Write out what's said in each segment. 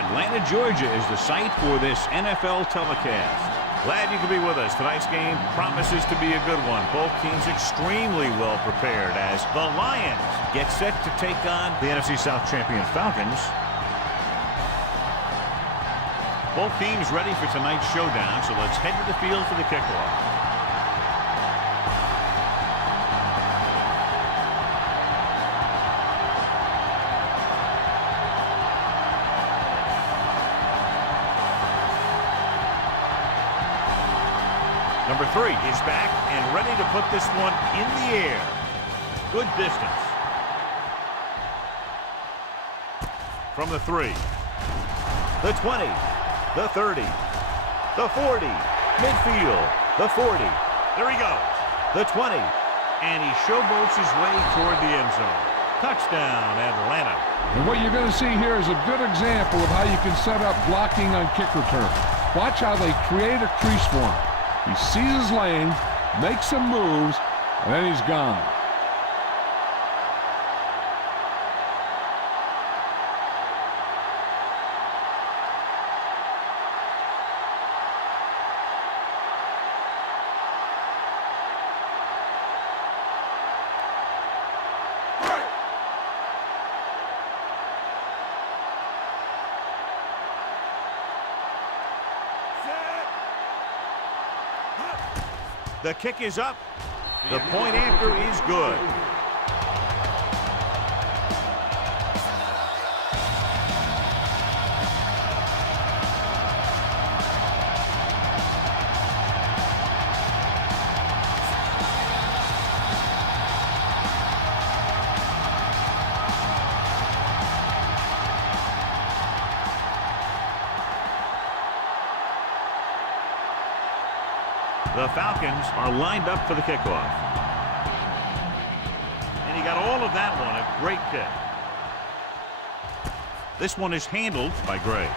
Atlanta, Georgia is the site for this NFL telecast. Glad you could be with us. Tonight's game promises to be a good one. Both teams extremely well prepared as the Lions get set to take on the NFC South champion Falcons. Both teams ready for tonight's showdown, so let's head to the field for the kickoff. Number 3 is back and ready to put this one in the air. Good distance. From the 3. The 20. The 30. The 40. Midfield. The 40. There he goes. The 20. And he showboats his way toward the end zone. Touchdown, Atlanta. And what you're going to see here is a good example of how you can set up blocking on kick return. Watch how they create a crease for him. He sees his lane, makes some moves, and then he's gone. The kick is up. The point after is good. The Falcons are lined up for the kickoff. And he got all of that one. A great kick. This one is handled by Gray.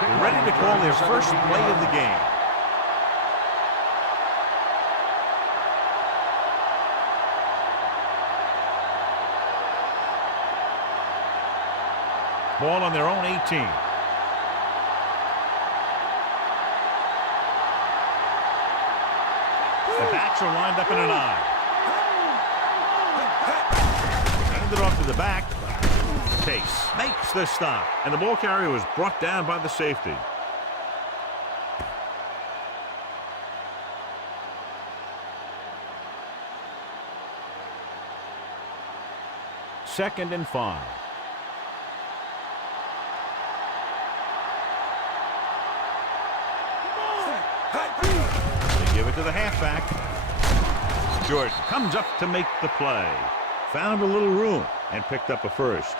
They're ready to call their first play of the game. Ball on their own 18. The backs are lined up in an I. Handed off to the back. Case makes the stop. And the ball carrier was brought down by the safety. Second and 5. Give it to the halfback. Jordan comes up to make the play. Found a little room and picked up a first.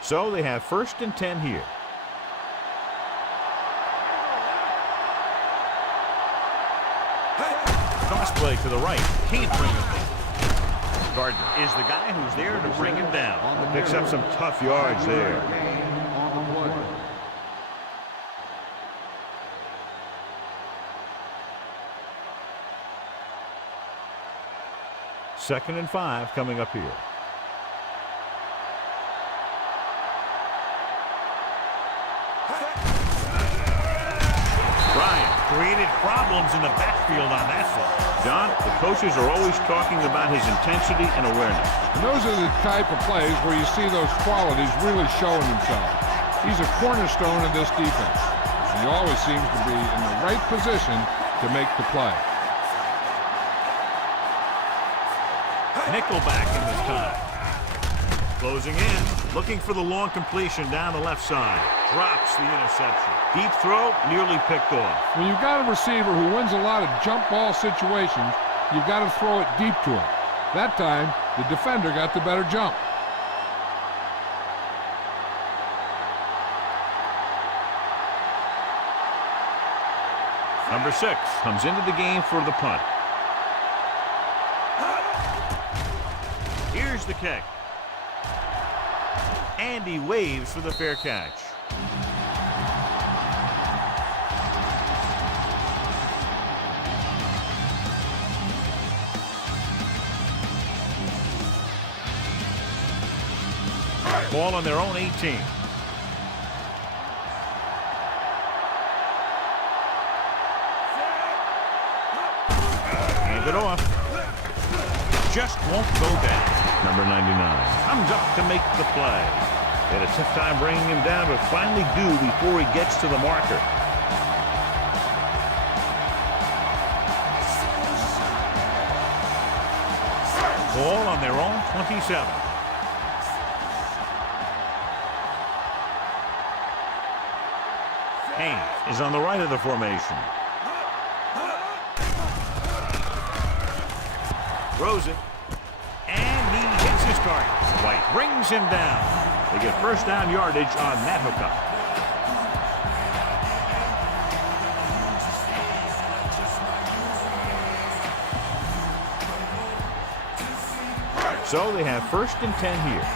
So they have 1st and 10 here. Cross play to the right. Can't bring it in. Gardner is the guy who's there to bring him down. Picks up some tough yards there. Second and 5 coming up here. Bryant created problems in the backfield on that one. John, the coaches are always talking about his intensity and awareness. And those are the type of plays where you see those qualities really showing themselves. He's a cornerstone of this defense. And he always seems to be in the right position to make the play. Nickelback in this time. Closing in, looking for the long completion down the left side. Drops the interception. Deep throw, nearly picked off. When you've got a receiver who wins a lot of jump ball situations, you've got to throw it deep to him. That time, the defender got the better jump. Number 6 comes into the game for the punt. Here's the kick. And he waves for the fair catch. Ball on their own 18. Hand it off. Just won't go down. Number 99 comes up to make the play. They had a tough time bringing him down, but finally do before he gets to the marker. Ball on their own 27. Haynes is on the right of the formation. Throws it. And he hits his target. White brings him down. They get first down yardage on that hookup. So they have first and 10 here.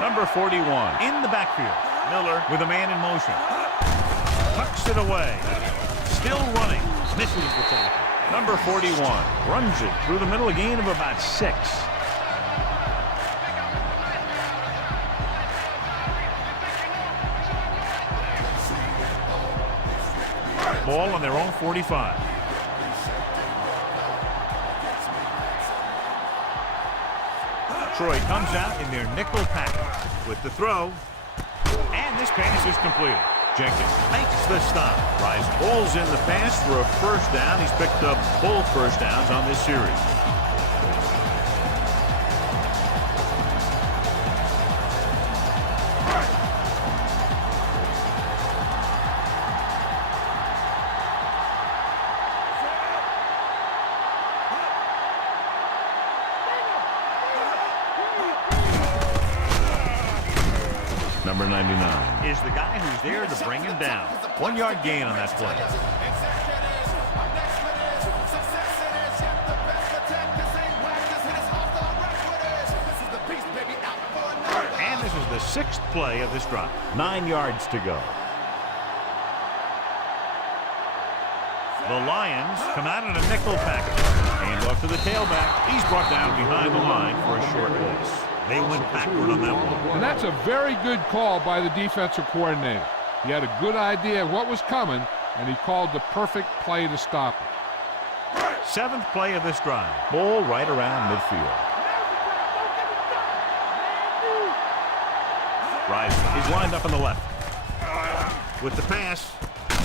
Number 41 in the backfield. Miller with a man in motion. Tucks it away. Still running. Misses the tackle. Number 41 runs it through the middle, a gain of about 6. Ball on their own 45. Troy comes out in their nickel package with the throw. And this pass is completed. Jenkins makes the stop. Rice pulls in the pass for a first down. He's picked up both first downs on this series. Number 99 is the guy who's there to bring him down. 1 yard gain on that play. And this is the 6th play of this drive. 9 yards to go. The Lions come out in a nickel package. Hand off to the tailback. He's brought down behind the line for a short loss. They went backward on that one. And that's a very good call by the defensive coordinator. He had a good idea of what was coming, and he called the perfect play to stop it. 7th play of this drive. Ball right around midfield. Rice is lined up on the left. With the pass,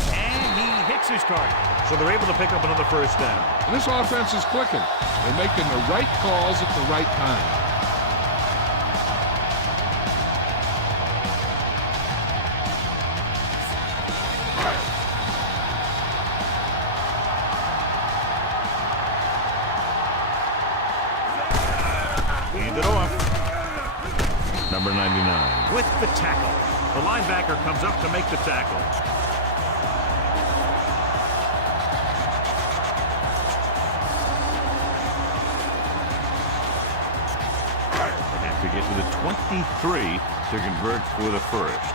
and he hits his target. So they're able to pick up another first down. And this offense is clicking. They're making the right calls at the right time. Hand it off. Number 99 with the tackle. The linebacker comes up to make the tackle. They have to get to the 23 to convert for the first.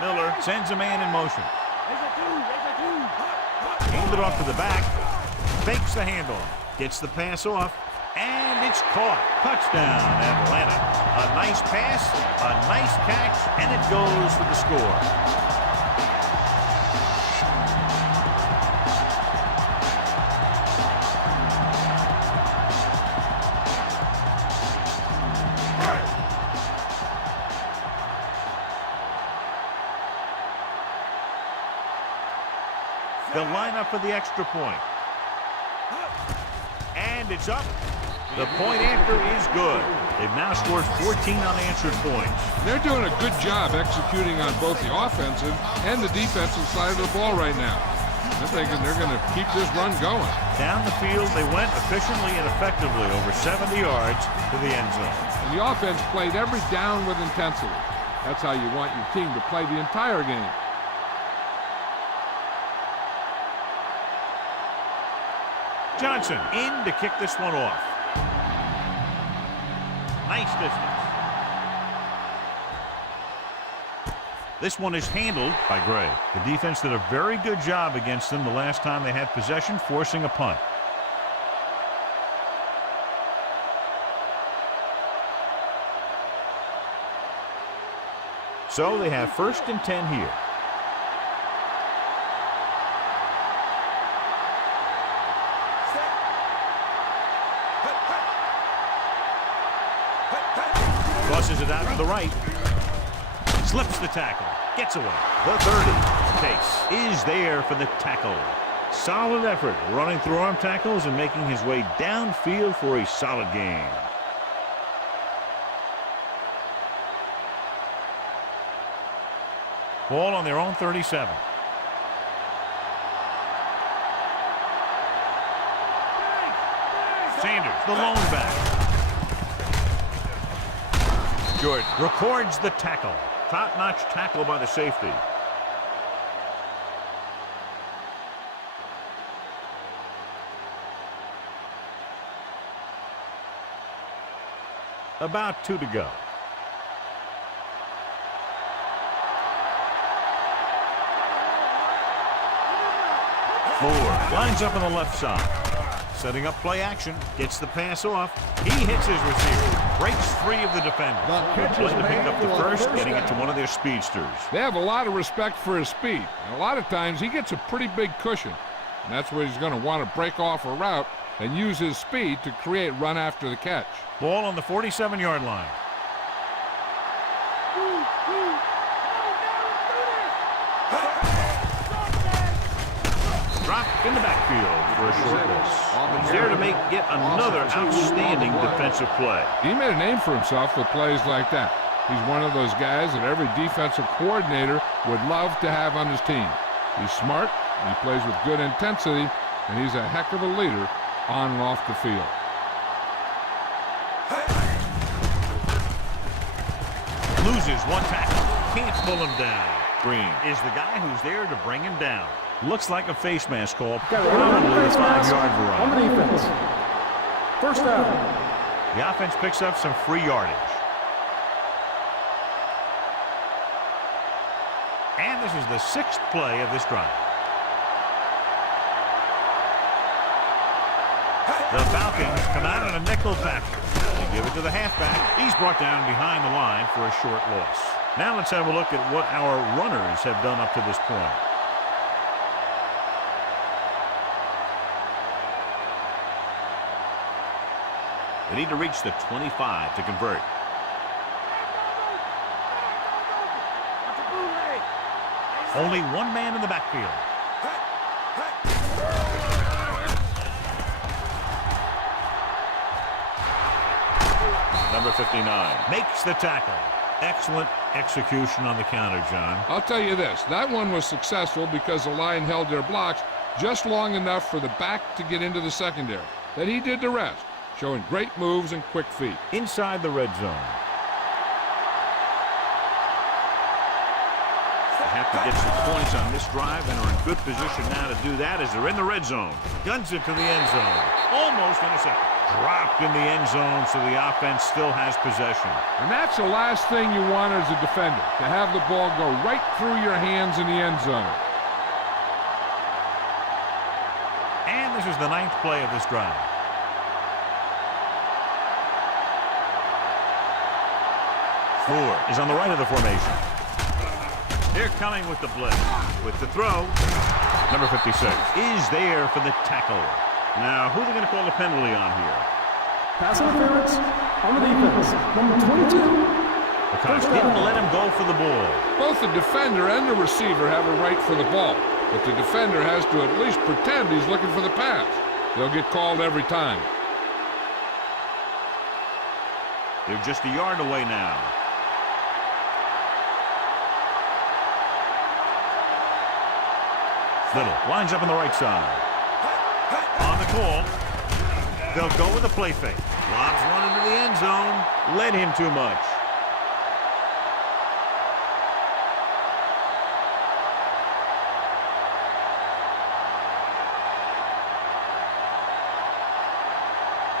Miller sends a man in motion. Hand it off to the back. Fakes the handoff. Gets the pass off. And it's caught. Touchdown, Atlanta. A nice pass, a nice catch, and it goes for the score. They'll line up for the extra point. And it's up. The point after is good. They've now scored 14 unanswered points. They're doing a good job executing on both the offensive and the defensive side of the ball right now. They're thinking they're going to keep this run going. Down the field, they went efficiently and effectively over 70 yards to the end zone. And the offense played every down with intensity. That's how you want your team to play the entire game. Johnson in to kick this one off. Nice distance. This one is handled by Gray. The defense did a very good job against them the last time they had possession, forcing a punt. So they have 1st and 10 here. Tosses it out to the right. Slips the tackle. Gets away. The 30. Case is there for the tackle. Solid effort running through arm tackles and making his way downfield for a solid gain. Ball on their own 37. Sanders, the lone back. Jordan records the tackle. Top-notch tackle by the safety. About 2 to go. Moore lines up on the left side. Setting up play action. Gets the pass off. He hits his receiver. Breaks free of the defender. Good play to pick up the first, getting it to one of their speedsters. They have a lot of respect for his speed. And a lot of times he gets a pretty big cushion. And that's where he's going to want to break off a route and use his speed to create run after the catch. Ball on the 47-yard line. Dropped in the backfield for a short loss. He's there to make yet another outstanding defensive play. He made a name for himself with plays like that. He's one of those guys that every defensive coordinator would love to have on his team. He's smart, he plays with good intensity, and he's a heck of a leader on and off the field. Loses one tackle. Can't pull him down. Green is the guy who's there to bring him down. Looks like a face mask call. Probably a 5-yard variety. On the defense. First down. The offense picks up some free yardage. And this is the 6th play of this drive. The Falcons come out in a nickel package. They give it to the halfback. He's brought down behind the line for a short loss. Now let's have a look at what our runners have done up to this point. They need to reach the 25 to convert. Only one man in the backfield. Number 59 makes the tackle. Excellent execution on the counter, John. I'll tell you this, that one was successful because the line held their blocks just long enough for the back to get into the secondary. Then he did the rest, showing great moves and quick feet. Inside the red zone. They have to get some points on this drive and are in good position now to do that as they're in the red zone. Guns it to the end zone. Almost intercepted. Dropped in the end zone, so the offense still has possession. And that's the last thing you want as a defender, to have the ball go right through your hands in the end zone. And this is the 9th play of this drive. Moore is on the right of the formation. They're coming with the blitz. With the throw, number 56 is there for the tackle. Now, who are they going to call the penalty on here? Pass interference on the defense. Number 22. The coach didn't let him go for the ball. Both the defender and the receiver have a right for the ball, but the defender has to at least pretend he's looking for the pass. They'll get called every time. They're just a yard away now. Little lines up on the right side. On the call, they'll go with a play fake. Lobs one into the end zone. Led him too much.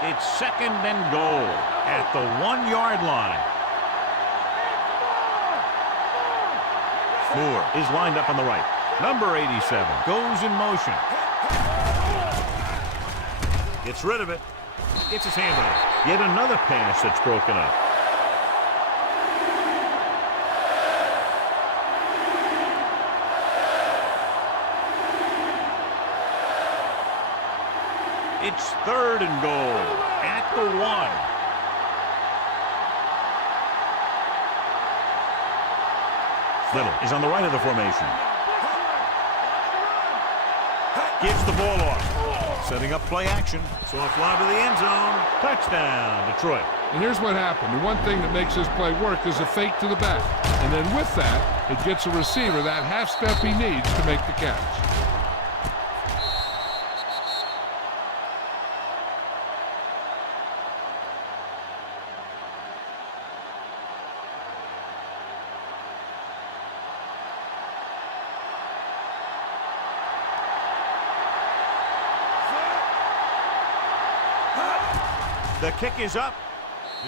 It's 2nd and goal at the 1-yard line. Moore is lined up on the right. Number 87 goes in motion. Gets rid of it. Gets his hand on it. Yet another pass that's broken up. It's 3rd and goal at the 1. Little is on the right of the formation. Gives the ball off. Setting up play action. So a fly to the end zone. Touchdown, Detroit. And here's what happened. The one thing that makes this play work is a fake to the back. And then with that, it gets a receiver that half step he needs to make the catch. The kick is up.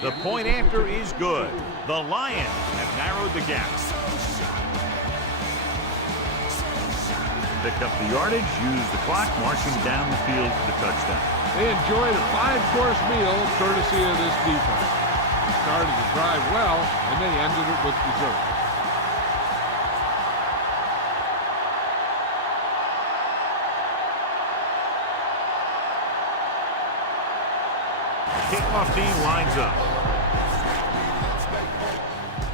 The point after is good. The Lions have narrowed the gap. Pick up the yardage, use the clock, marching down the field for the touchdown. They enjoyed a 5-course meal courtesy of this defense. They started the drive well, and they ended it with dessert. Kickoff team lines up.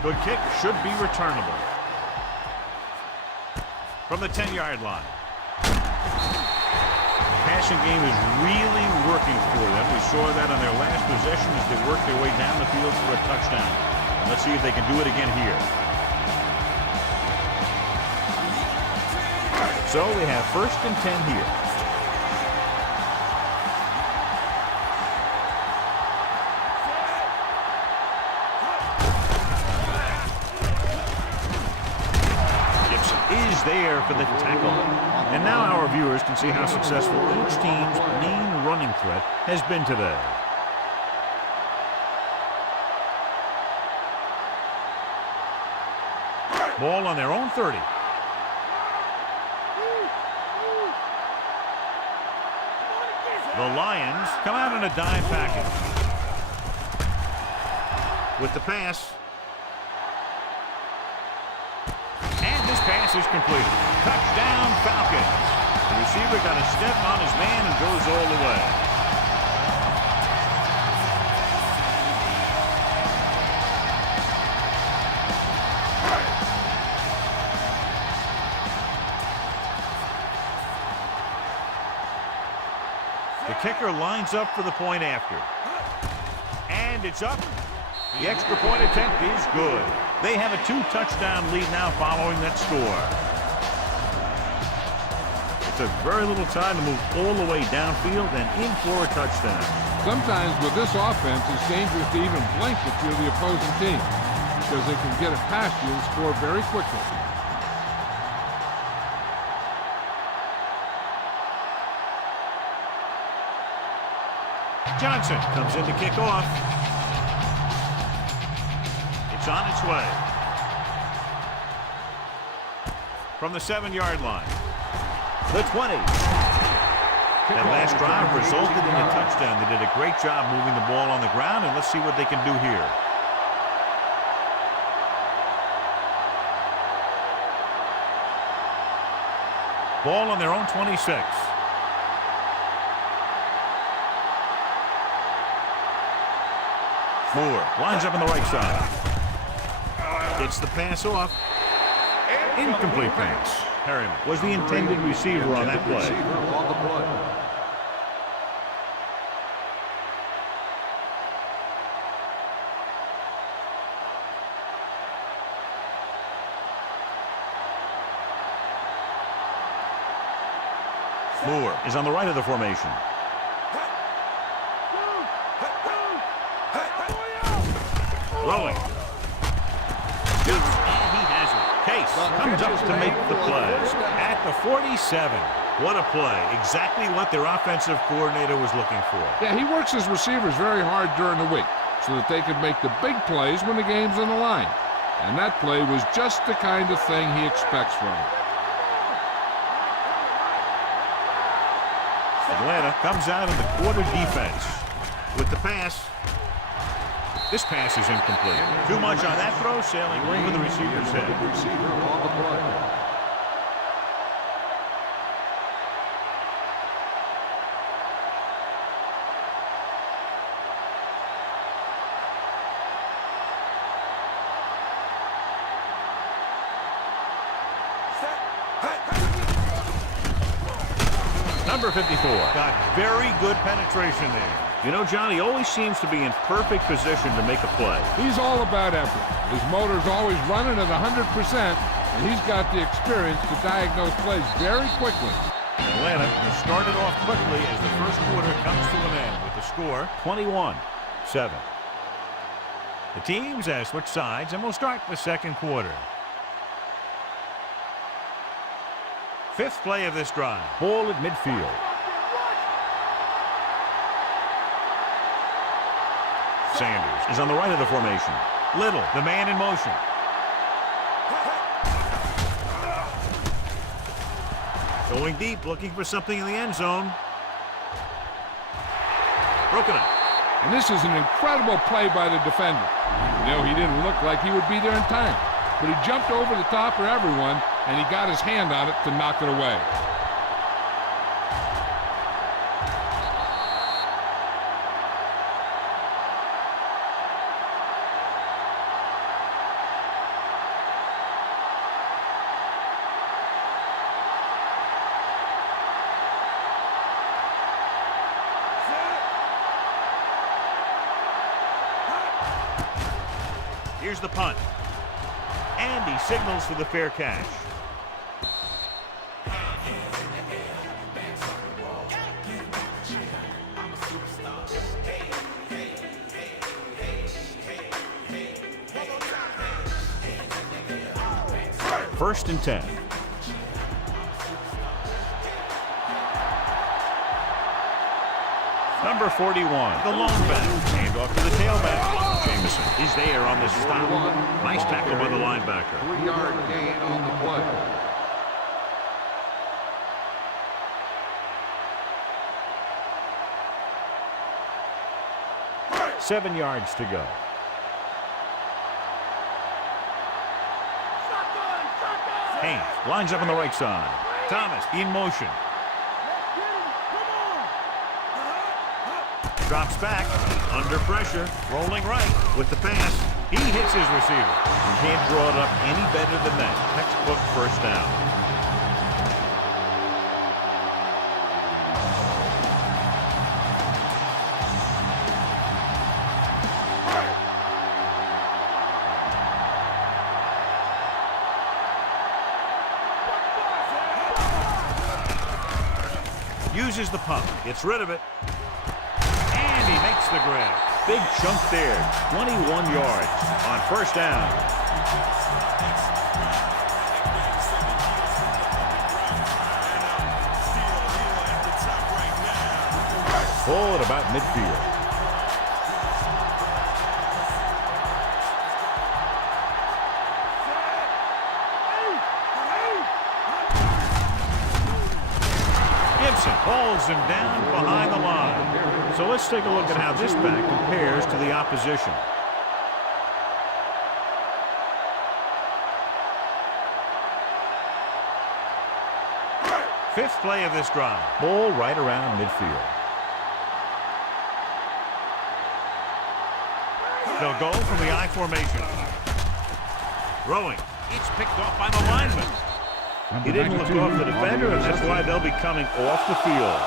Good kick, should be returnable. From the 10-yard line. Passing game is really working for them. We saw that on their last possession as they worked their way down the field for a touchdown. Let's see if they can do it again here. So we have 1st and 10 here. Is there for the tackle. And now our viewers can see how successful each team's main running threat has been today. Ball on their own 30. The Lions come out in a dime package. With the pass. Pass is completed. Touchdown, Falcons. The receiver got a step on his man and goes all the way. The kicker lines up for the point after. And it's up. The extra point attempt is good. They have a 2-touchdown lead now following that score. It took very little time to move all the way downfield and in for a touchdown. Sometimes with this offense, it's dangerous to even blink if you're the opposing team because they can get it past you and score very quickly. Johnson comes in to kick off. It's on its way. From the 7-yard line. The 20. That last drive resulted in a touchdown. They did a great job moving the ball on the ground, and let's see what they can do here. Ball on their own 26. Moore lines up on the right side. Gets the pass off. Incomplete pass. Harriman was the intended receiver on that play. Moore is on the right of the formation. Rolling. Shoots, and he has it. Case comes up to make the play. At the 47. What a play. Exactly what their offensive coordinator was looking for. Yeah, he works his receivers very hard during the week so that they can make the big plays when the game's on the line. And that play was just the kind of thing he expects from him. Atlanta comes out in the quarter defense with the pass. This pass is incomplete. Too much on that throw, sailing over the receiver's head. Receiver on the play. Number 54 got very good penetration there. You know, John, he always seems to be in perfect position to make a play. He's all about effort. His motor's always running at 100%, and he's got the experience to diagnose plays very quickly. Atlanta has started off quickly as the first quarter comes to an end with the score 21-7. The teams have switched sides, and we'll start the second quarter. Fifth play of this drive. Ball at midfield. Sanders is on the right of the formation. Little, the man in motion. Going deep, looking for something in the end zone. Broken up. And this is an incredible play by the defender. You know, he didn't look like he would be there in time, but he jumped over the top of everyone, and he got his hand on it to knock it away. Here's the punt. And he signals for the fair catch. First and 10. Number 41, the lone back. Hand off to the tailback. Jameson, he's there on this stop. Nice tackle by the linebacker. 3-yard gain on the play. Right. 7 yards to go. Haynes lines up on the right side. Thomas in motion. Drops back, under pressure, rolling right with the pass. He hits his receiver. You can't draw it up any better than that. Textbook first down. Uses the pump, gets rid of it. He makes the grab. Big chunk there. 21 yards on first down. Ball at about midfield. Gibson holds him down behind the line. So let's take a look at how this back compares to the opposition. Fifth play of this drive. Ball right around midfield. They'll go from the I formation. Throwing. It's picked off by the lineman. He didn't look off the defender, and that's why they'll be coming off the field.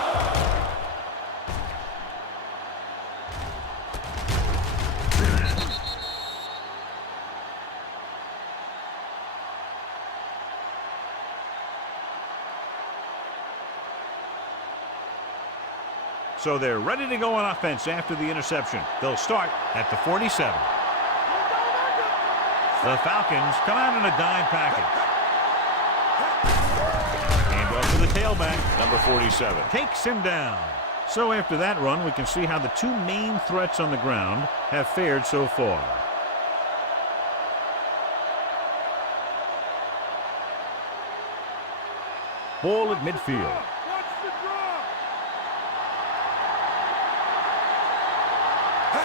So they're ready to go on offense after the interception. They'll start at the 47. The Falcons come out in a dime package. Hand off to the tailback, number 47. Takes him down. So after that run, we can see how the two main threats on the ground have fared so far. Ball at midfield.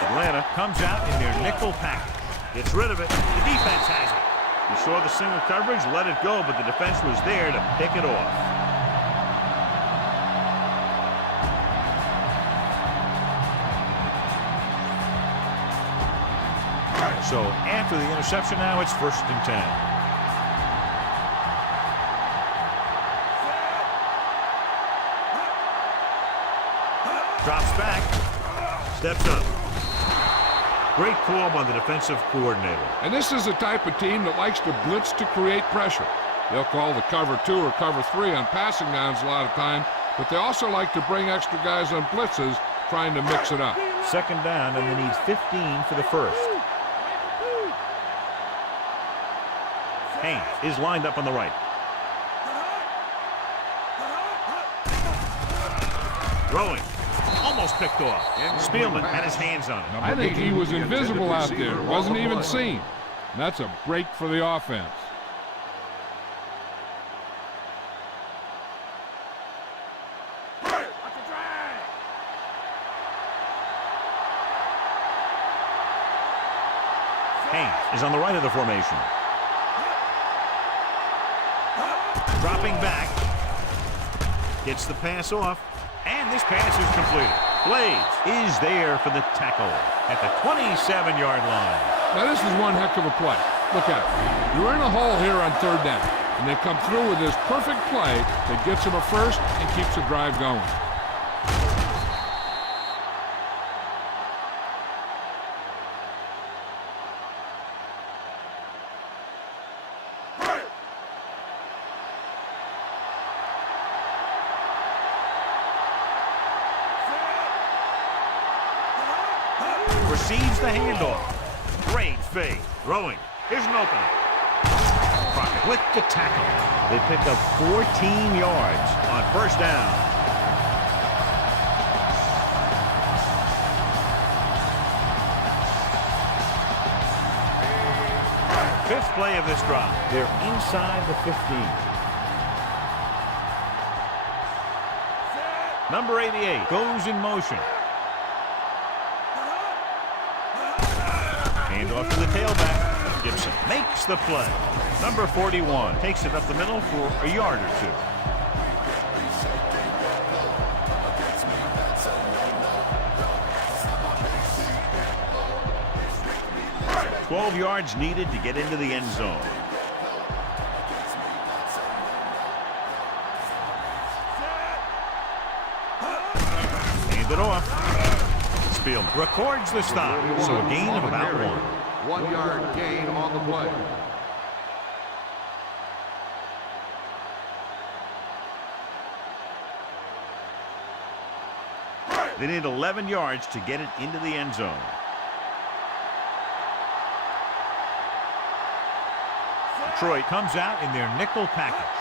Atlanta comes out in their nickel package. Gets rid of it. The defense has it. You saw the single coverage, let it go, but the defense was there to pick it off. So after the interception now, it's 1st and 10. Drops back. Steps up. Great call by the defensive coordinator. And this is the type of team that likes to blitz to create pressure. They'll call the cover 2 or cover 3 on passing downs a lot of time, but they also like to bring extra guys on blitzes, trying to mix it up. 2nd down, and they need 15 for the first. Haynes is lined up on the right. Throwing. Almost picked off. Spielman had his hands on it. I think he was invisible out there. Wasn't even seen. And that's a break for the offense. Haynes is on the right of the formation. Dropping back. Gets the pass off. And this pass is completed. Blades is there for the tackle at the 27-yard line. Now this is one heck of a play. Look at it. You're in a hole here on 3rd down, and they come through with this perfect play that gets them a first and keeps the drive going. Receives the handoff. Great fake. Throwing. Here's an opening. Crockett with the tackle. They pick up 14 yards on 1st down. Fifth play of this drive. They're inside the 15. Number 88 goes in motion. Handoff to the tailback. Gibson makes the play. Number 41 takes it up the middle for a yard or 2. 12 yards needed to get into the end zone. Hand it off. Spielman records the stop, so a gain of about 1. 1 yard gain on the play. They need 11 yards to get it into the end zone. Detroit comes out in their nickel package.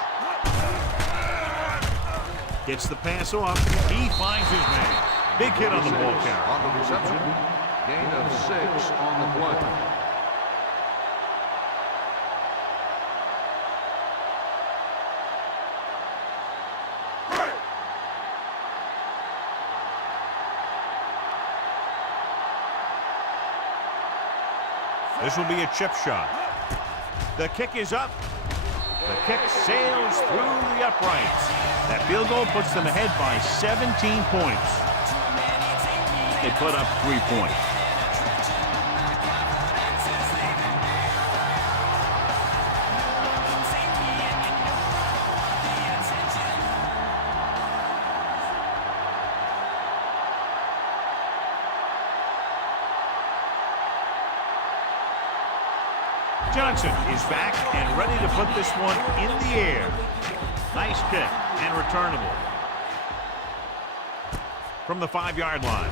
Gets the pass off. He finds his man. Big hit on the ball carrier. On the reception, gain of 6 on the play. This will be a chip shot. The kick is up. The kick sails through the uprights. That field goal puts them ahead by 17 points. They put up 3 points. Johnson is back and ready to put this one in the air. Nice kick and returnable. From the 5-yard line.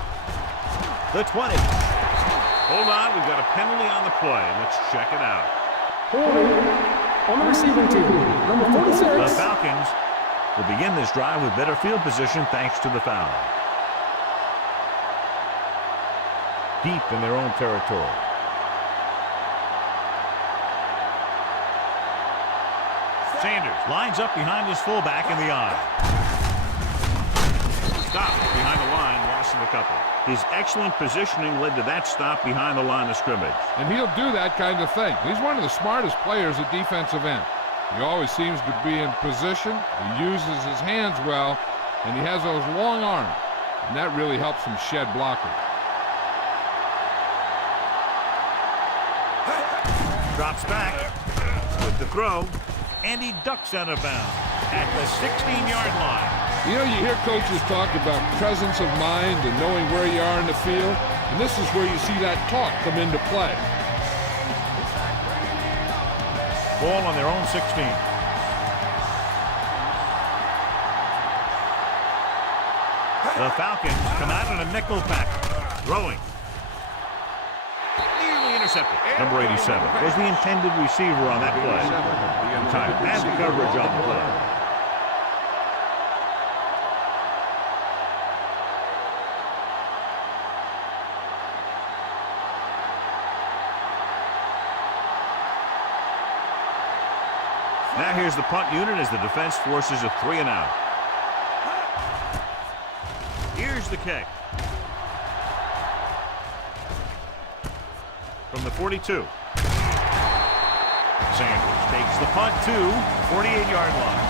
The 20. Hold on, we've got a penalty on the play. Let's check it out. Holding on the receiving team, number 46. The Falcons will begin this drive with better field position thanks to the foul. Deep in their own territory. Sanders lines up behind his fullback in the eye. Stop behind the line, loss of a couple. His excellent positioning led to that stop behind the line of scrimmage. And he'll do that kind of thing. He's one of the smartest players at defensive end. He always seems to be in position. He uses his hands well, and he has those long arms. And that really helps him shed blocking. Drops back with the throw, and he ducks out of bounds at the 16-yard line. You know, you hear coaches talk about presence of mind and knowing where you are in the field, and this is where you see that talk come into play. Ball on their own 16. The Falcons come out in a nickel pack. Throwing. Nearly intercepted. Number 87 was the intended receiver on that play. Time has the coverage on the play. Now here's the punt unit as the defense forces a 3-and-out. Here's the kick. From the 42. Sanders takes the punt to 48-yard line.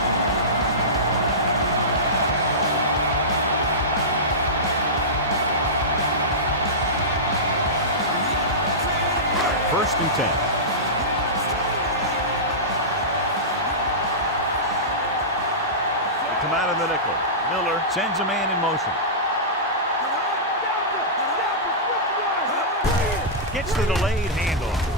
First and 10. Come out of the nickel. Miller sends a man in motion. Gets the delayed handoff.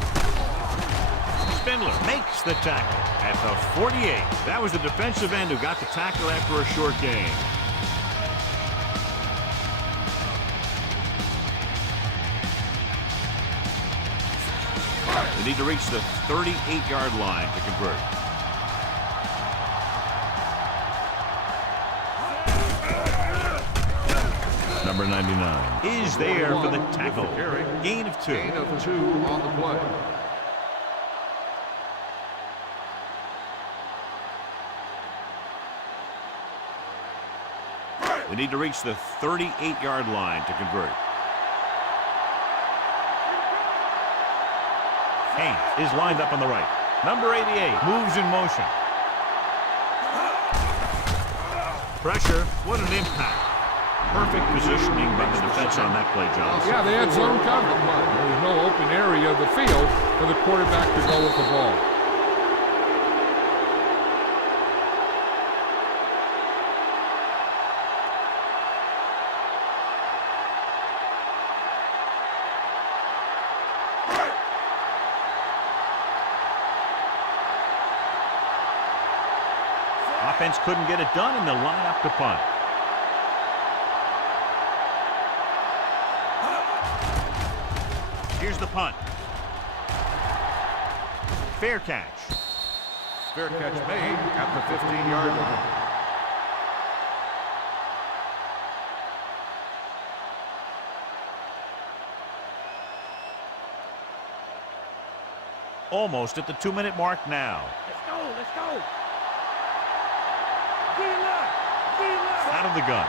Spindler makes the tackle at the 48. That was the defensive end who got the tackle after a short gain. They need to reach the 38-yard line to convert. Number 99 is there for the tackle. Gain of 2. Gain of 2 on the play. They need to reach the 38-yard line to convert. Haynes is lined up on the right. Number 88 moves in motion. Pressure. What an impact. Perfect positioning by the defense on that play, John. Yeah, they had zone cover. There was no open area of the field for the quarterback to go with the ball. Offense couldn't get it done, and they'll line up to punt. Here's the punt. Fair catch. Fair catch made at the 15-yard line. Almost at the 2-minute mark now. Let's go, let's go. Out of the gun.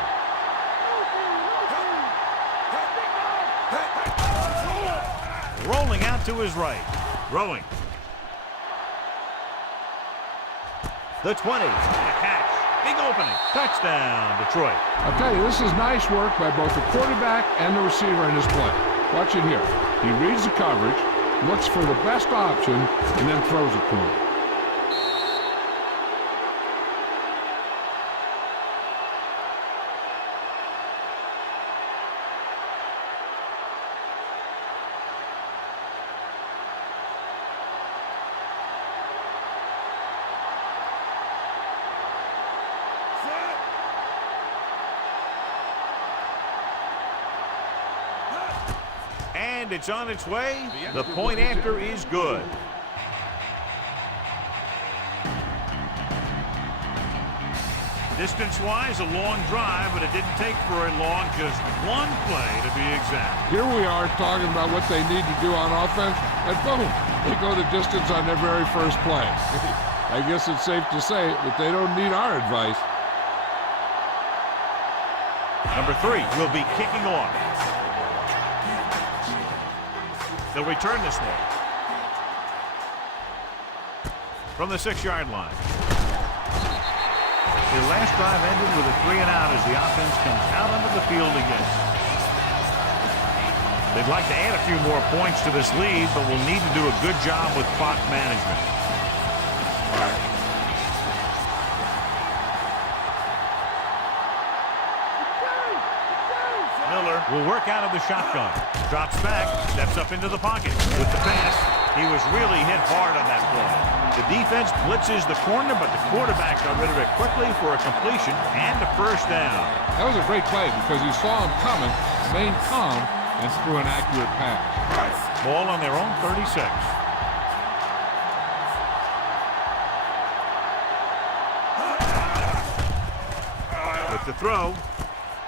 Rolling out to his right. Throwing. The 20. A catch. Big opening. Touchdown, Detroit. I'll tell you, this is nice work by both the quarterback and the receiver in this play. Watch it here. He reads the coverage, looks for the best option, and then throws it to him. And it's on its way. The point after is good. Distance-wise, a long drive, but it didn't take very long. Just one play to be exact. Here we are talking about what they need to do on offense, and boom, they go the distance on their very first play. I guess it's safe to say that they don't need our advice. Number 3 will be kicking off. They'll return this one from the 6-yard line. Their last drive ended with a 3-and-out as the offense comes out onto the field again. They'd like to add a few more points to this lead, but will need to do a good job with clock management. Miller will work out of the shotgun. Drops back, steps up into the pocket. With the pass, he was really hit hard on that play. The defense blitzes the corner, but the quarterback got rid of it quickly for a completion and a first down. That was a great play because he saw him coming, remained calm, and threw an accurate pass. Ball on their own 36. With the throw,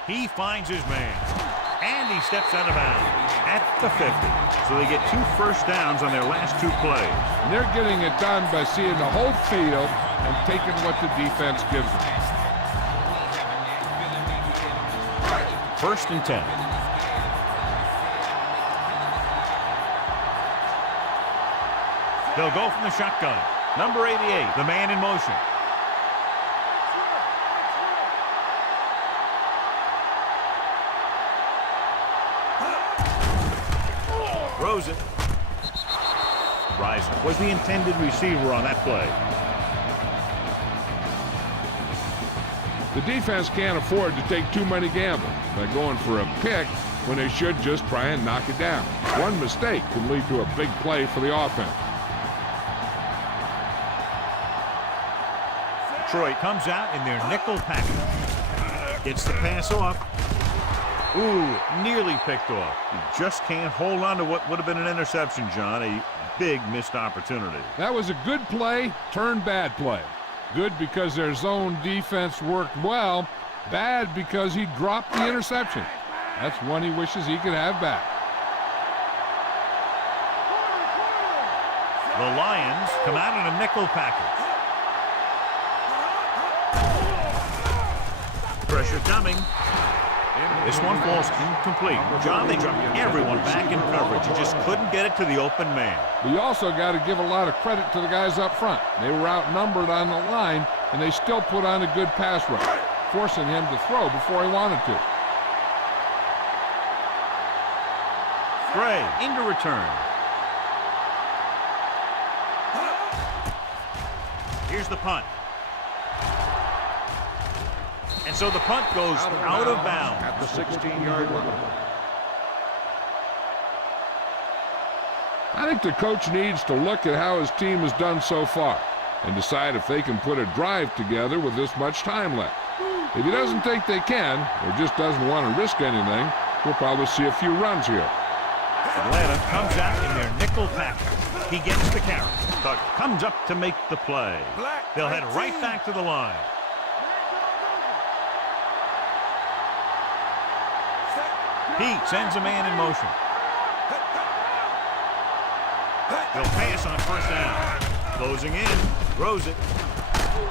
he finds his man. And he steps out of bounds at the 50. So they get 2 first downs on their last 2 plays. And they're getting it done by seeing the whole field and taking what the defense gives them. 1st and 10. They'll go from the shotgun. Number 88, the man in motion. Throws it. Rising was the intended receiver on that play. The defense can't afford to take too many gambles by going for a pick when they should just try and knock it down. One mistake can lead to a big play for the offense. Detroit comes out in their nickel package. Gets the pass off. Ooh, nearly picked off. He just can't hold on to what would have been an interception, John. A big missed opportunity. That was a good play, turned bad play. Good because their zone defense worked well. Bad because he dropped the interception. That's one he wishes he could have back. The Lions come out in a nickel package. Pressure coming. This one falls incomplete. John, they dropped everyone back in coverage. You just couldn't get it to the open man. But you also got to give a lot of credit to the guys up front. They were outnumbered on the line, and they still put on a good pass rush, forcing him to throw before he wanted to. Gray into return. Here's the punt. And so the punt goes out of bounds at the 16-yard line. I think the coach needs to look at how his team has done so far and decide if they can put a drive together with this much time left. If he doesn't think they can, or just doesn't want to risk anything, we'll probably see a few runs here. Atlanta comes out in their nickel package. He gets the carry. Tuck comes up to make the play. They'll head right back to the line. Pete sends a man in motion. They'll pass on first down. Closing in, throws it,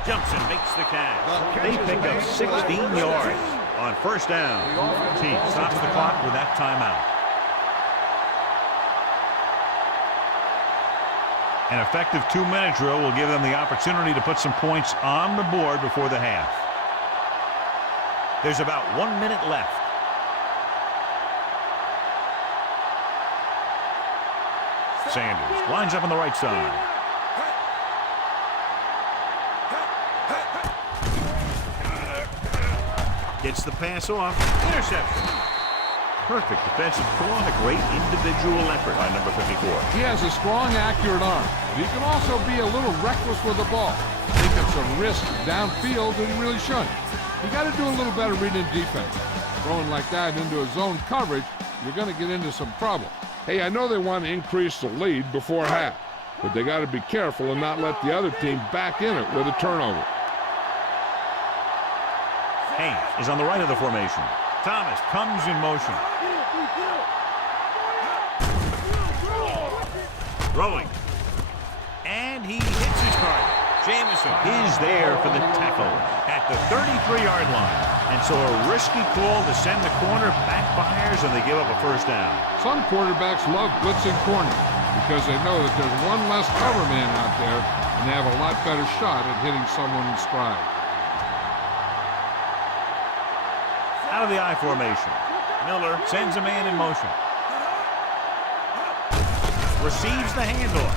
jumps and makes the catch. They pick up 16 yards on first down. Pete stops the clock with that timeout. An effective 2-minute drill will give them the opportunity to put some points on the board before the half. There's about 1 minute left. Sanders lines up on the right side. Gets the pass off. Interception. Perfect defensive pull and a great individual effort by number 54. He has a strong, accurate arm. But he can also be a little reckless with the ball. Taking some risks downfield that he really shouldn't. You got to do a little better reading defense. Throwing like that into a zone coverage, you're going to get into some trouble. Hey, I know they want to increase the lead before half, but they got to be careful and not let the other team back in it with a turnover. Haynes is on the right of the formation. Thomas comes in motion. Throwing. And he hits his target. Jamison is there for the tackle at the 33-yard line. And so a risky call to send the corner backfires, and they give up a first down. Some quarterbacks love blitzing corner because they know that there's one less cover man out there, and they have a lot better shot at hitting someone in stride. Out of the I formation. Miller sends a man in motion. Receives the handoff.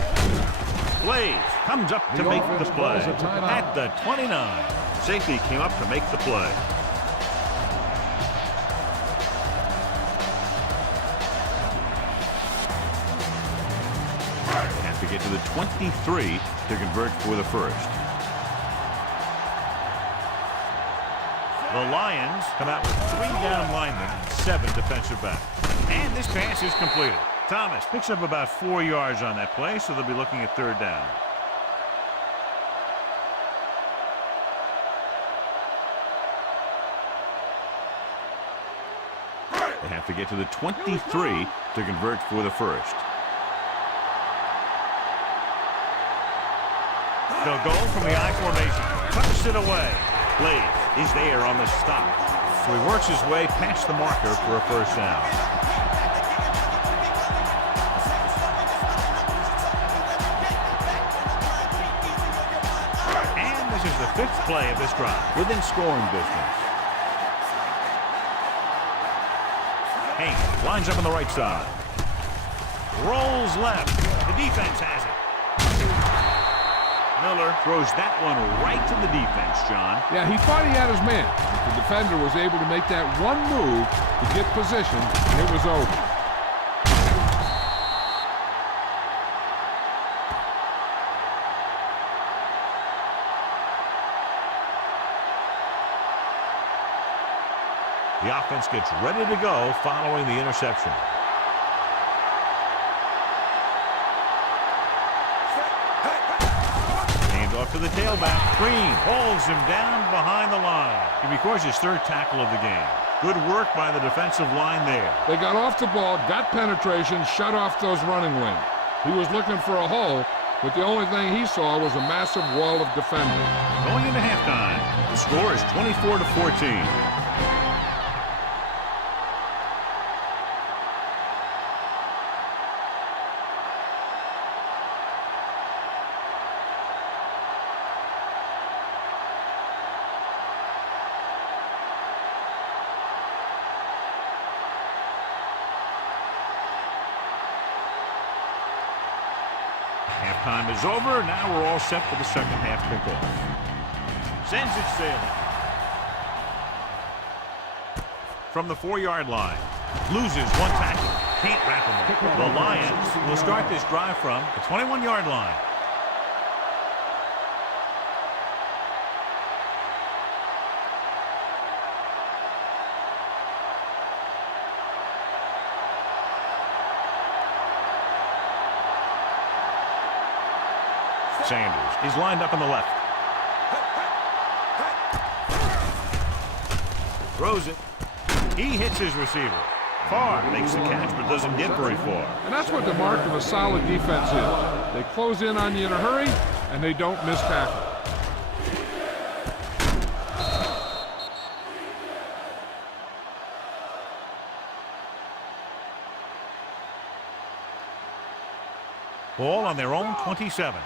Blaze comes up to make the play at the 29. Safety came up to make the play. Have to get to the 23 to convert for the first. The Lions come out with 3 down linemen and 7 defensive backs. And this pass is completed. Thomas picks up about 4 yards on that play, so they'll be looking at third down. They have to get to the 23 to convert for the first. They'll go from the I formation. Cuts it away. Blaze is there on the stop. So he works his way past the marker for a first down. And this is the 5th play of this drive within scoring distance. Haynes lines up on the right side. Rolls left. The defense has it. Miller throws that one right to the defense, John. Yeah, he thought he had his man. But the defender was able to make that one move to get position, and it was over. The offense gets ready to go following the interception. Off to the tailback. Green holds him down behind the line. He records his 3rd tackle of the game. Good work by the defensive line there. They got off the ball, got penetration, shut off those running lanes. He was looking for a hole, but the only thing he saw was a massive wall of defenders. Going into halftime, the score is 24-14. Halftime is over. Now we're all set for the second half kickoff. Sends it sailing. From the 4-yard line. Loses one tackle. Can't wrap him up. The Lions will start this drive from the 21-yard line. Sanders is lined up on the left. Throws it. He hits his receiver. Farr makes the catch but doesn't get very far. And that's what the mark of a solid defense is. They close in on you in a hurry, and they don't miss tackle. Ball on their own 27.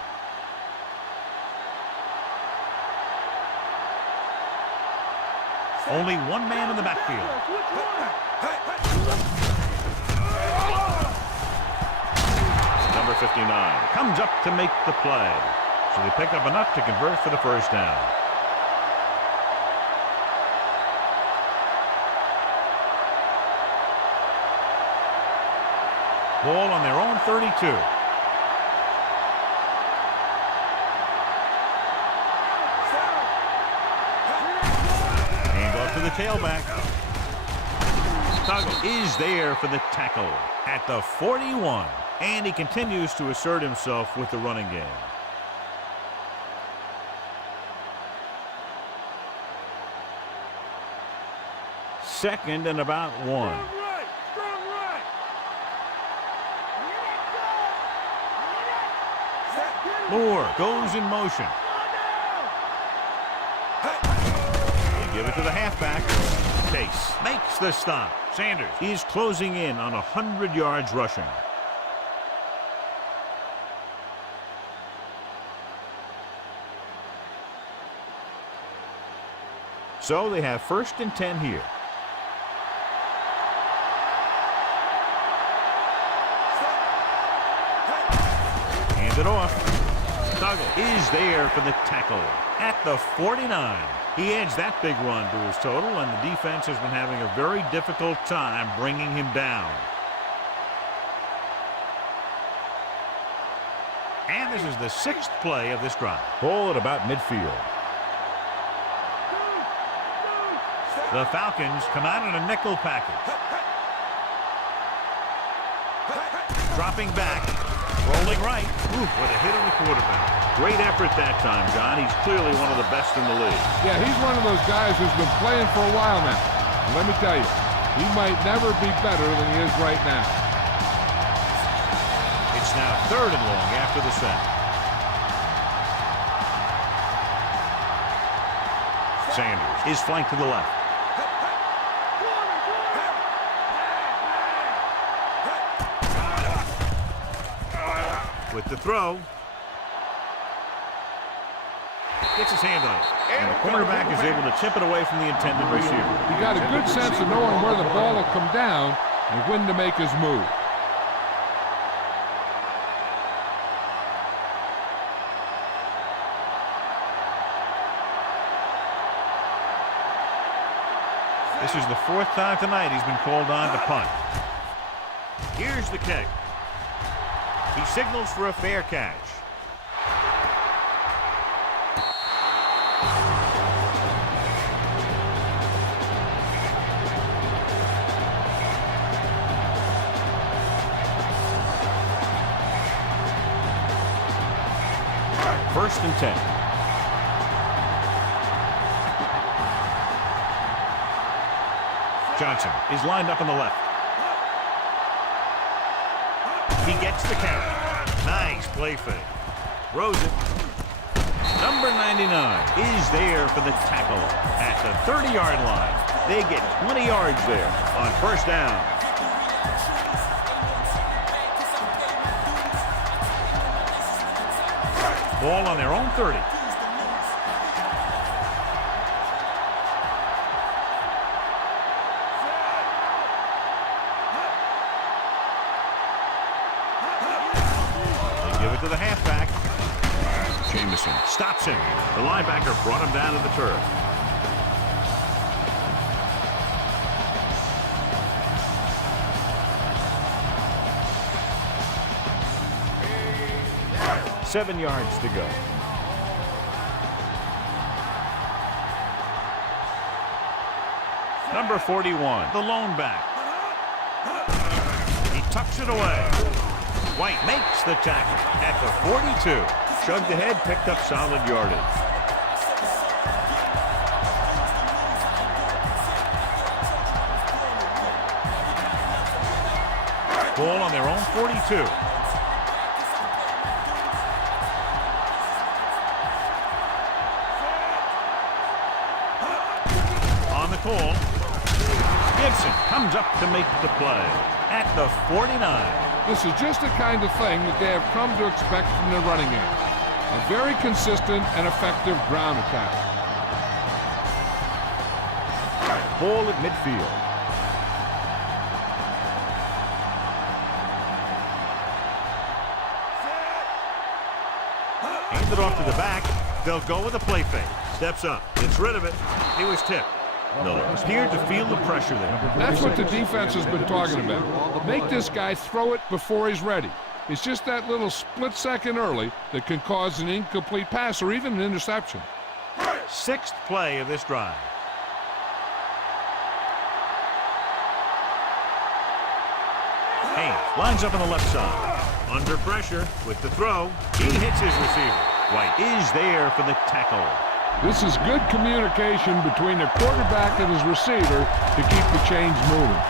Only one man in the backfield. Number 59 comes up to make the play. So they pick up enough to convert for the first down. Ball on their own 32. To the tailback. Tuggle is there for the tackle at the 41. And he continues to assert himself with the running game. Second and about 1. Moore goes in motion. give it to the halfback. Case makes the stop. Sanders is closing in on 100 yards rushing. So they have 1st and 10 here. Hand it off. Douglas is there for the tackle at the 49. He adds that big run to his total, and the defense has been having a very difficult time bringing him down. And this is the 6th play of this drive. Ball at about midfield. The Falcons come out in a nickel package. Dropping back, rolling right. Ooh, what a hit on the quarterback. Great effort that time, John. He's clearly one of the best in the league. Yeah, he's one of those guys who's been playing for a while now. And let me tell you, he might never be better than he is right now. It's now 3rd and long after the set. Sanders is flanked to the left. With the throw. Gets his hand on it. And the cornerback is able to chip it away from the intended receiver. He got a good sense of knowing where the ball will come down and when to make his move. This is the 4th time tonight he's been called on to punt. Here's the kick. He signals for a fair catch. First and 10. Johnson is lined up on the left. He gets the carry. Nice play fake. Throws it. Number 99 is there for the tackle at the 30-yard line. They get 20 yards there on 1st down. Ball on their own 30. To the halfback. Jameson stops him. The linebacker brought him down to the turf. Seven yards to go. Number 41, the lone back. He tucks it away. White makes the tackle at the 42. Chugged ahead, picked up solid yardage. Ball on their own 42. On the call, Gibson comes up to make the play at the 49. This is just the kind of thing that they have come to expect from their running game. A very consistent and effective ground attack. Ball at midfield. Hands it off to the back. They'll go with a play fake. Steps up. Gets rid of it. He was tipped. Miller appeared to feel the pressure there. That's what the defense has been talking about. Make this guy throw it before he's ready. It's just that little split second early that can cause an incomplete pass or even an interception. 6th play of this drive. Haynes lines up on the left side. Under pressure with the throw. He hits his receiver. White is there for the tackle. This is good communication between the quarterback and his receiver to keep the chains moving.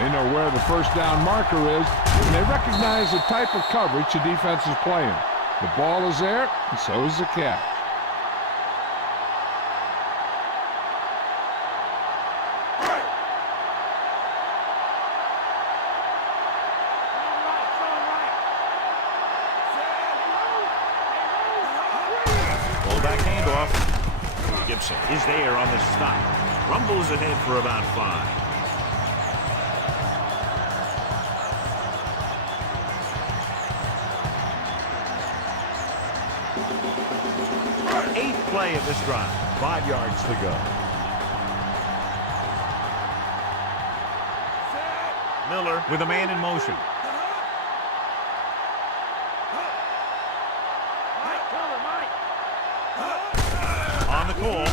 They know where the 1st down marker is, and they recognize the type of coverage the defense is playing. The ball is there, and so is the catch. Fullback handoff. Gibson is there on the stop. Rumbles ahead for about 5. Eighth play of this drive. 5 yards to go. Miller with a man in motion. On the call.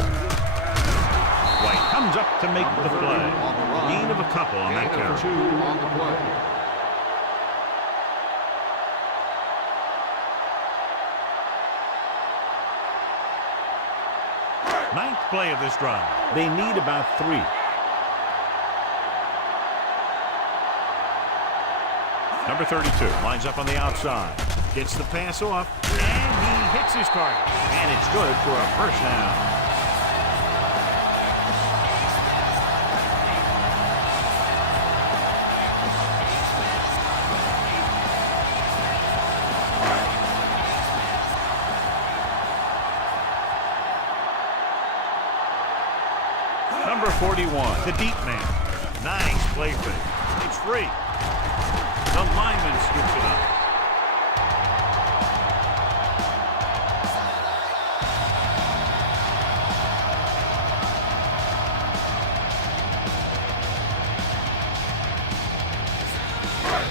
White comes up to make the play. Gain of a couple on that carry. 2 on the play. Ninth play of this drive. They need about 3. Number 32 lines up on the outside. Gets the pass off, and he hits his target. And it's good for a first down. Number 41, the deep man. Nice play fake. It's free. The lineman scoops it up.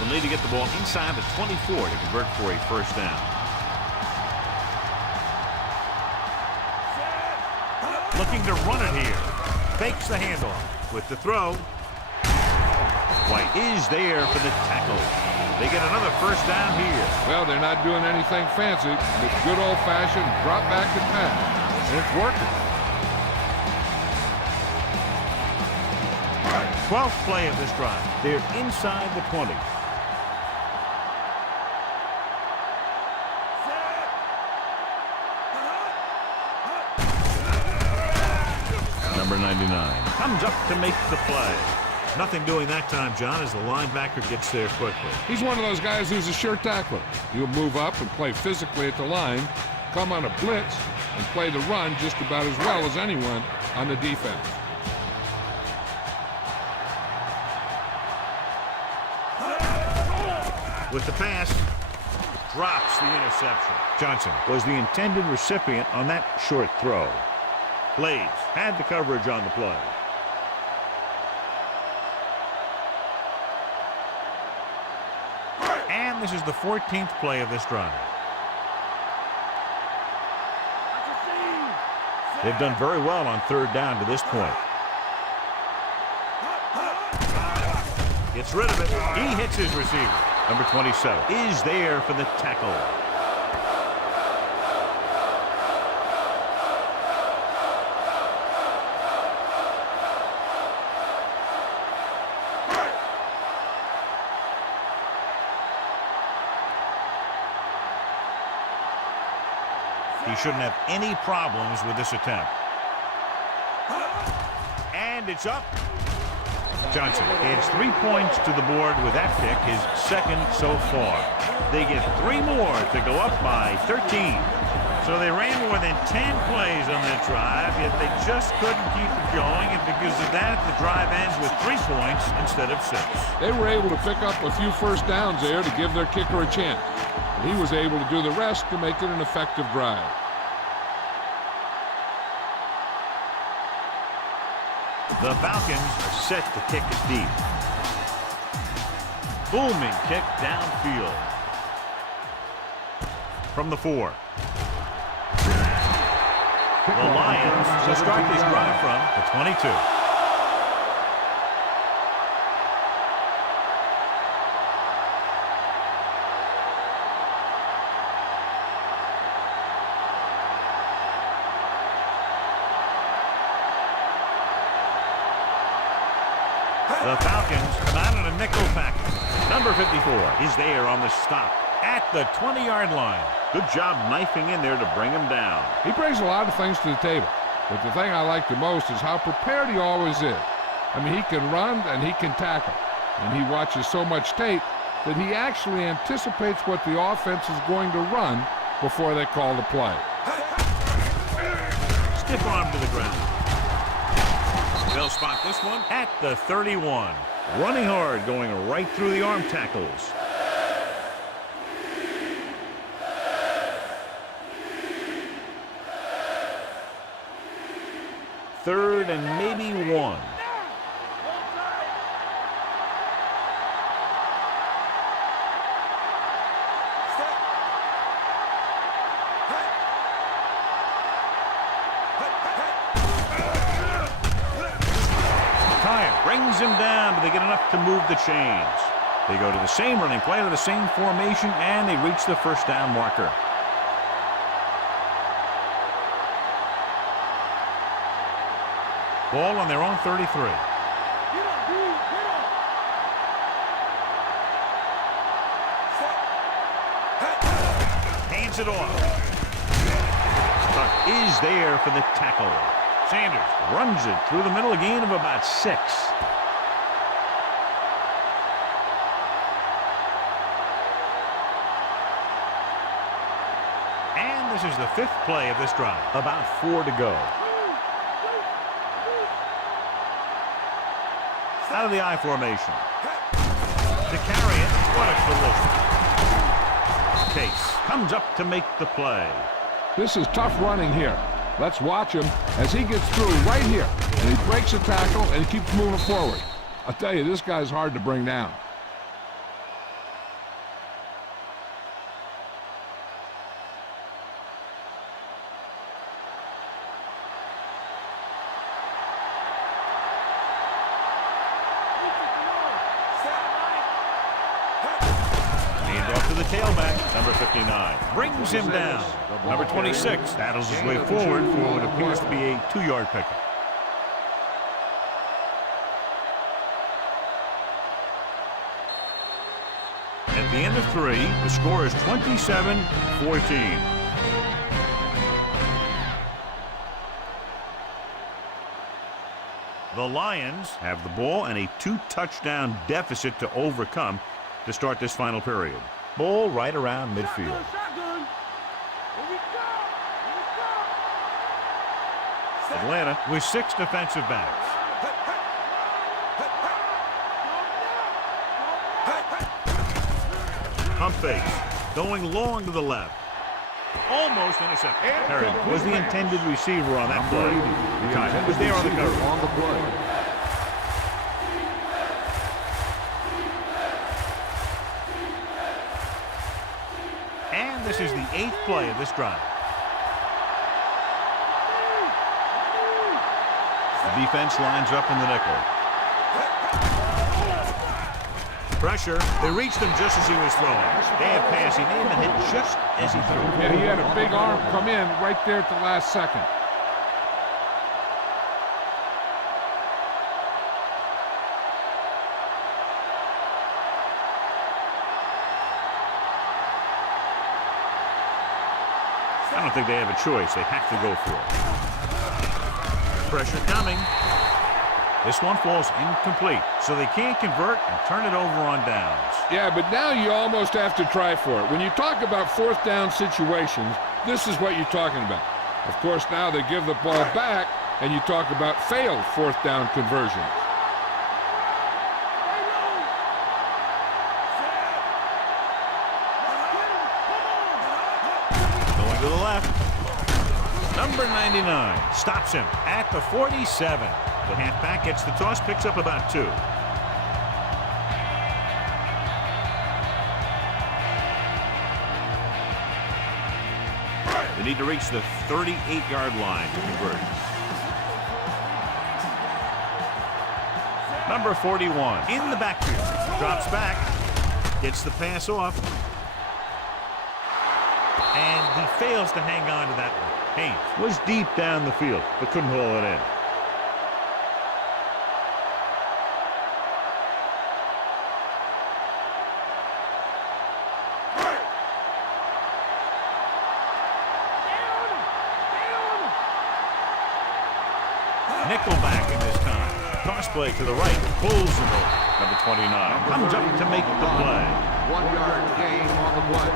We'll need to get the ball inside the 24 to convert for a first down. Looking to run it here. Fakes the handoff with the throw. White is there for the tackle. They get another first down here. Well, they're not doing anything fancy, but good old-fashioned drop back and pass. And it's working. 12th play of this drive. They're inside the 20. Number 99 comes up to make the play. Nothing doing that time, John, as the linebacker gets there quickly. He's one of those guys who's a sure tackler. He'll move up and play physically at the line, come on a blitz, and play the run just about as well as anyone on the defense. With the pass, drops the interception. Johnson was the intended recipient on that short throw. Blades had the coverage on the play. And this is the 14th play of this drive. They've done very well on third down to this point. Gets rid of it. He hits his receiver. Number 27 is there for the tackle. He shouldn't have any problems with this attempt. And it's up. Johnson adds 3 points to the board with that pick, his second so far. They get 3 more to go up by 13. So they ran more than 10 plays on that drive, yet they just couldn't keep it going, and because of that, the drive ends with 3 points instead of 6. They were able to pick up a few first downs there to give their kicker a chance. And he was able to do the rest to make it an effective drive. The Falcons are set to kick it deep. Booming kick downfield. From the 4. The Lions will start this drive from the 22. The Falcons come out in a nickel package. Number 54 is there on the stop at the 20-yard line. Good job knifing in there to bring him down. He brings a lot of things to the table, but the thing I like the most is how prepared he always is. I mean, he can run and he can tackle, and he watches so much tape that he actually anticipates what the offense is going to run before they call the play. Stiff arm to the ground. They'll spot this one at the 31. Running hard, going right through the arm tackles. Third and maybe 1. Brings him down, but they get enough to move the chains. They go to the same running play, to the same formation, and they reach the first down marker. Ball on their own 33. Hands it off. Tuck is there for the tackle. Sanders runs it through the middle, a gain of about 6. And this is the 5th play of this drive. About 4 to go. Out of the I formation. To carry it, what a collision. Case comes up to make the play. This is tough running here. Let's watch him as he gets through right here. And he breaks a tackle and he keeps moving forward. I'll tell you, this guy's hard to bring down. Off to the tailback, number 59. Brings him down. Number 26 battles his way forward for what appears to be a 2-yard pickup. At the end of 3, the score is 27-14. The Lions have the ball and a 2-touchdown deficit to overcome to start this final period. Ball right around midfield. Atlanta with 6 defensive backs. Pump fake, going long to the left. Almost intercepted. Perry was the intended receiver on that play. Kyle was there on the cover. On the play. And this is the 8th play of this drive. The defense lines up in the nickel. Pressure. They reached him just as he was throwing. Bad pass. He made him hit just as he threw. Yeah, he had a big arm come in right there at the last second. I don't think they have a choice. They have to go for it. Pressure coming. This one falls incomplete, so they can't convert and turn it over on downs. Yeah, but now you almost have to try for it. When you talk about 4th down situations, this is what you're talking about. Of course, now they give the ball back, and you talk about failed 4th down conversions. To the left. Number 99 stops him at the 47. The halfback gets the toss, picks up about 2. They need to reach the 38-yard line to convert. Number 41 in the backfield. Drops back. Gets the pass off. And he fails to hang on to that one. Haynes was deep down the field, but couldn't haul it in. Nickelback in this time. Toss play to the right. Pulls him over. Number 29 comes up to make the play. 1-yard gain on the play.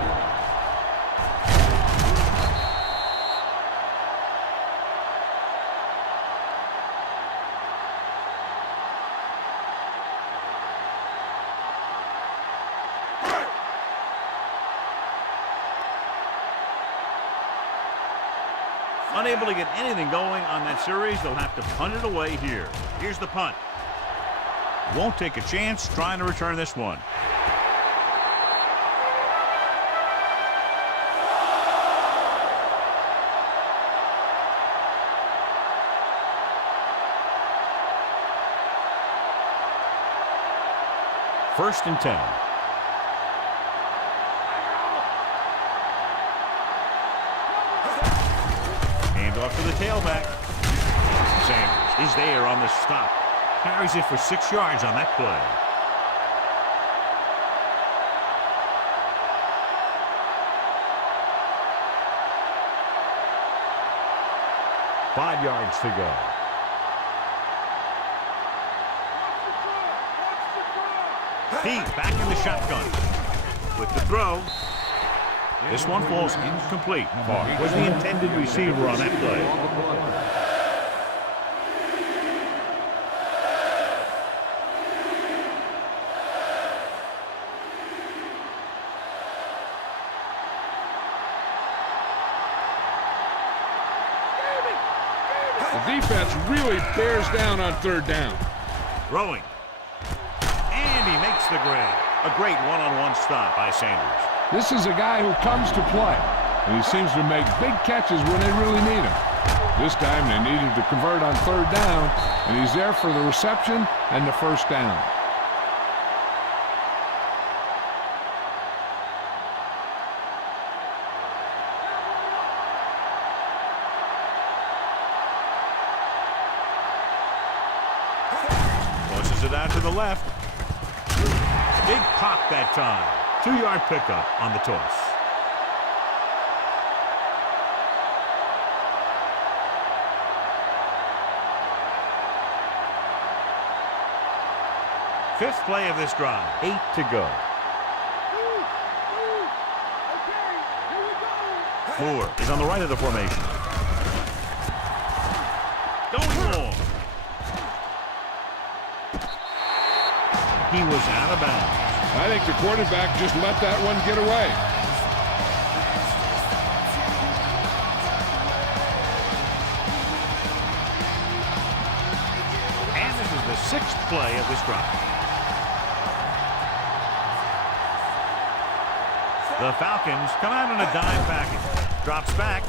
Unable to get anything going on that series, they'll have to punt it away here. Here's the punt. Won't take a chance trying to return this one. First and 10. Hand off to the tailback. Sanders is there on the stop. Carries it for 6 yards on that play. Five yards to go. Pete back in the shotgun. With the throw. This one falls incomplete. Far Was the intended receiver on that play. The defense really bears down on third down. Throwing. And he makes the grab. A great one-on-one stop by Sanders. This is a guy who comes to play, and he seems to make big catches when they really need him. This time they needed to convert on third down, and he's there for the reception and the first down. Tosses it out to the left. Big pop that time. 2-yard pickup on the toss. Fifth play of this drive. 8 to go. Moore is on the right of the formation. Going long. He was out of bounds. I think the quarterback just let that one get away. And this is the 6th play of this drive. The Falcons come out in a dime package. Drops back.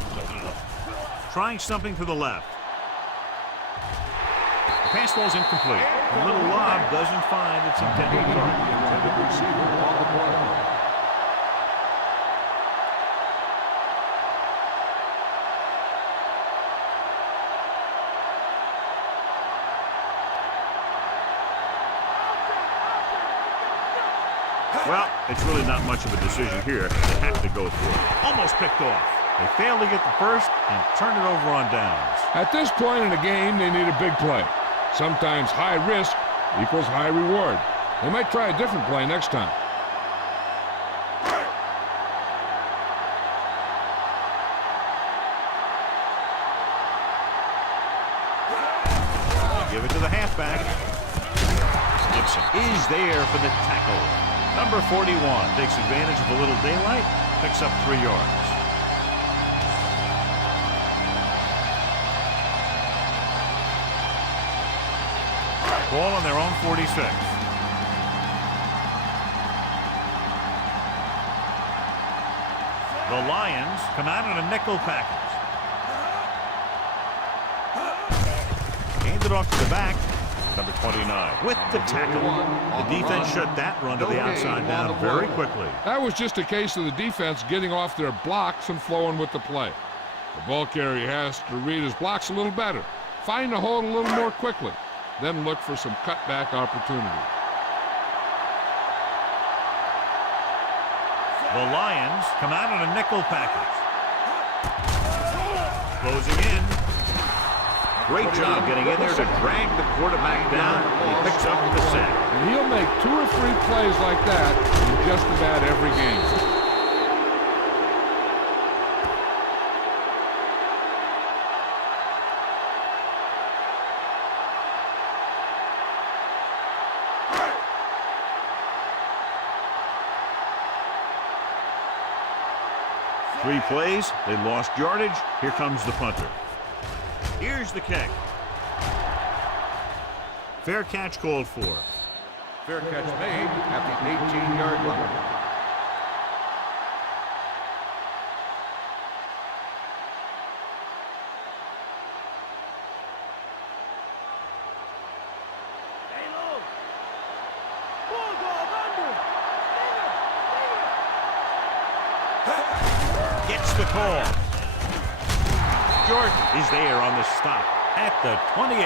Trying something to the left. The pass ball's incomplete. The little lob doesn't find its intended target. Intended receiver on the play. Well, it's really not much of a decision here. They have to go for it. Almost picked off. They failed to get the first and turn it over on downs. At this point in the game, they need a big play. Sometimes high risk equals high reward. They might try a different play next time. They give it to the halfback. Gibson is there for the tackle. Number 41 takes advantage of a little daylight, picks up 3 yards. Ball on their own 46. The Lions come out in a nickel package. Hand it off to the back. Number 29 with the tackle. The defense shut that run to the outside down very quickly. That was just a case of the defense getting off their blocks and flowing with the play. The ball carrier has to read his blocks a little better, find the hole a little more quickly, then look for some cutback opportunity. The Lions come out in a nickel package. Closing in. Great job getting in there to drag the quarterback down, and he picks up the sack. And he'll make 2 or 3 plays like that in just about every game. 3 plays, they lost yardage. Here comes the punter. Here's the kick. Fair catch called for. Fair catch made at the 18-yard line. Gets the call. Jordan is there on the stop at the 28.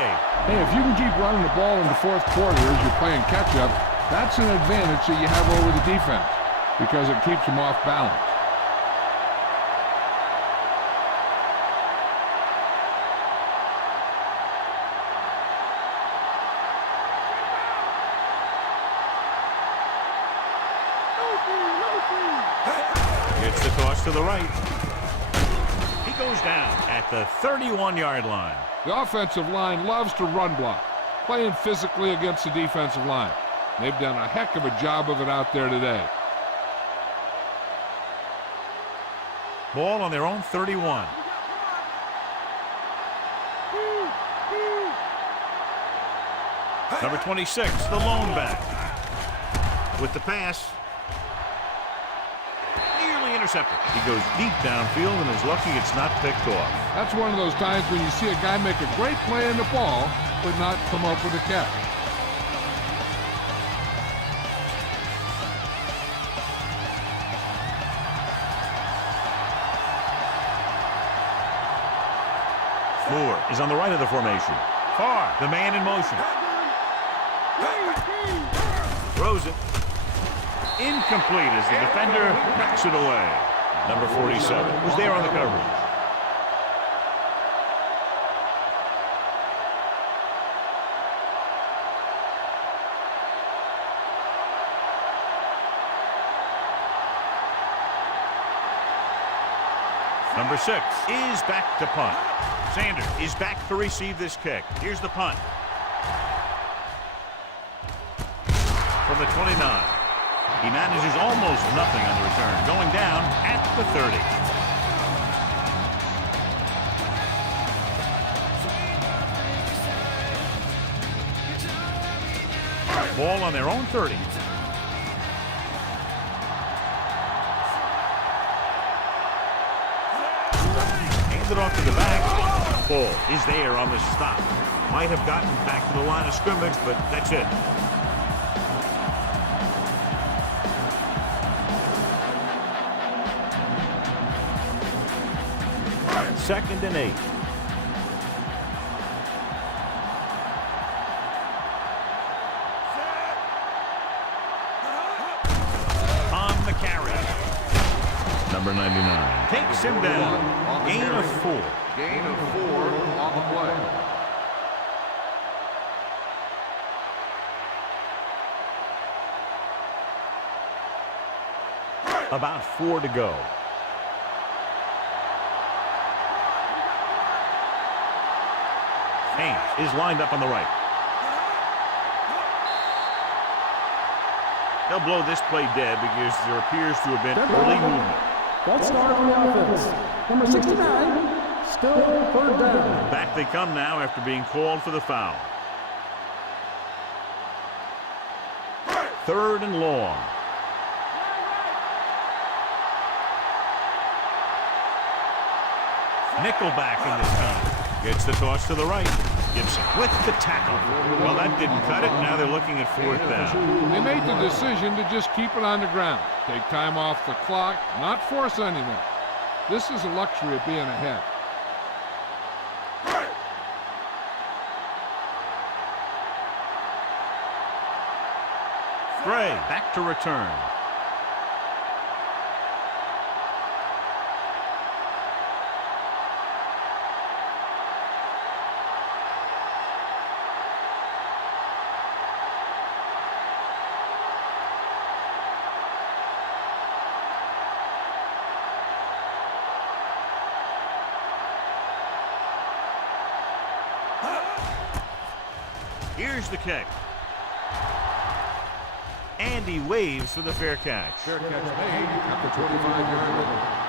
Hey, if you can keep running the ball in the fourth quarter as you're playing catch-up, that's an advantage that you have over the defense because it keeps them off balance. Gets the toss to the right. He goes down at the 31-yard line. The offensive line loves to run block, playing physically against the defensive line. They've done a heck of a job of it out there today. Ball on their own 31. Number 26, the lone back. With the pass. Nearly intercepted. He goes deep downfield and is lucky it's not picked off. That's one of those times when you see a guy make a great play in the ball, but not come up with a catch. Moore is on the right of the formation. Farr, the man in motion. Throws it. Incomplete as the defender knocks it away. Number 47 was there on the coverage. Number 6 is back to punt. Sanders is back to receive this kick. Here's the punt. From the 29. He manages almost nothing on the return. Going down at the 30. Ball on their own 30. Hands it off to the back. Ball is there on the stop. Might have gotten back to the line of scrimmage, but that's it. Second and 8. On the carry. Number 99. Takes him down. Gain of 4. Gain of 4 on the play. About 4 to go. Haynes is lined up on the right. They'll blow this play dead because there appears to have been early movement. Let's start on the offense. Number 69, still third down. Back they come now after being called for the foul. Third and long. Nickelback in this time. Gets the toss to the right. Gibson with the tackle. Well, that didn't cut it. Now they're looking at 4th down. They made the decision to just keep it on the ground. Take time off the clock, not force anything. This is a luxury of being ahead. Gray back to return. Here's the kick. And he waves for the fair catch. Fair catch made at the 25-yard line.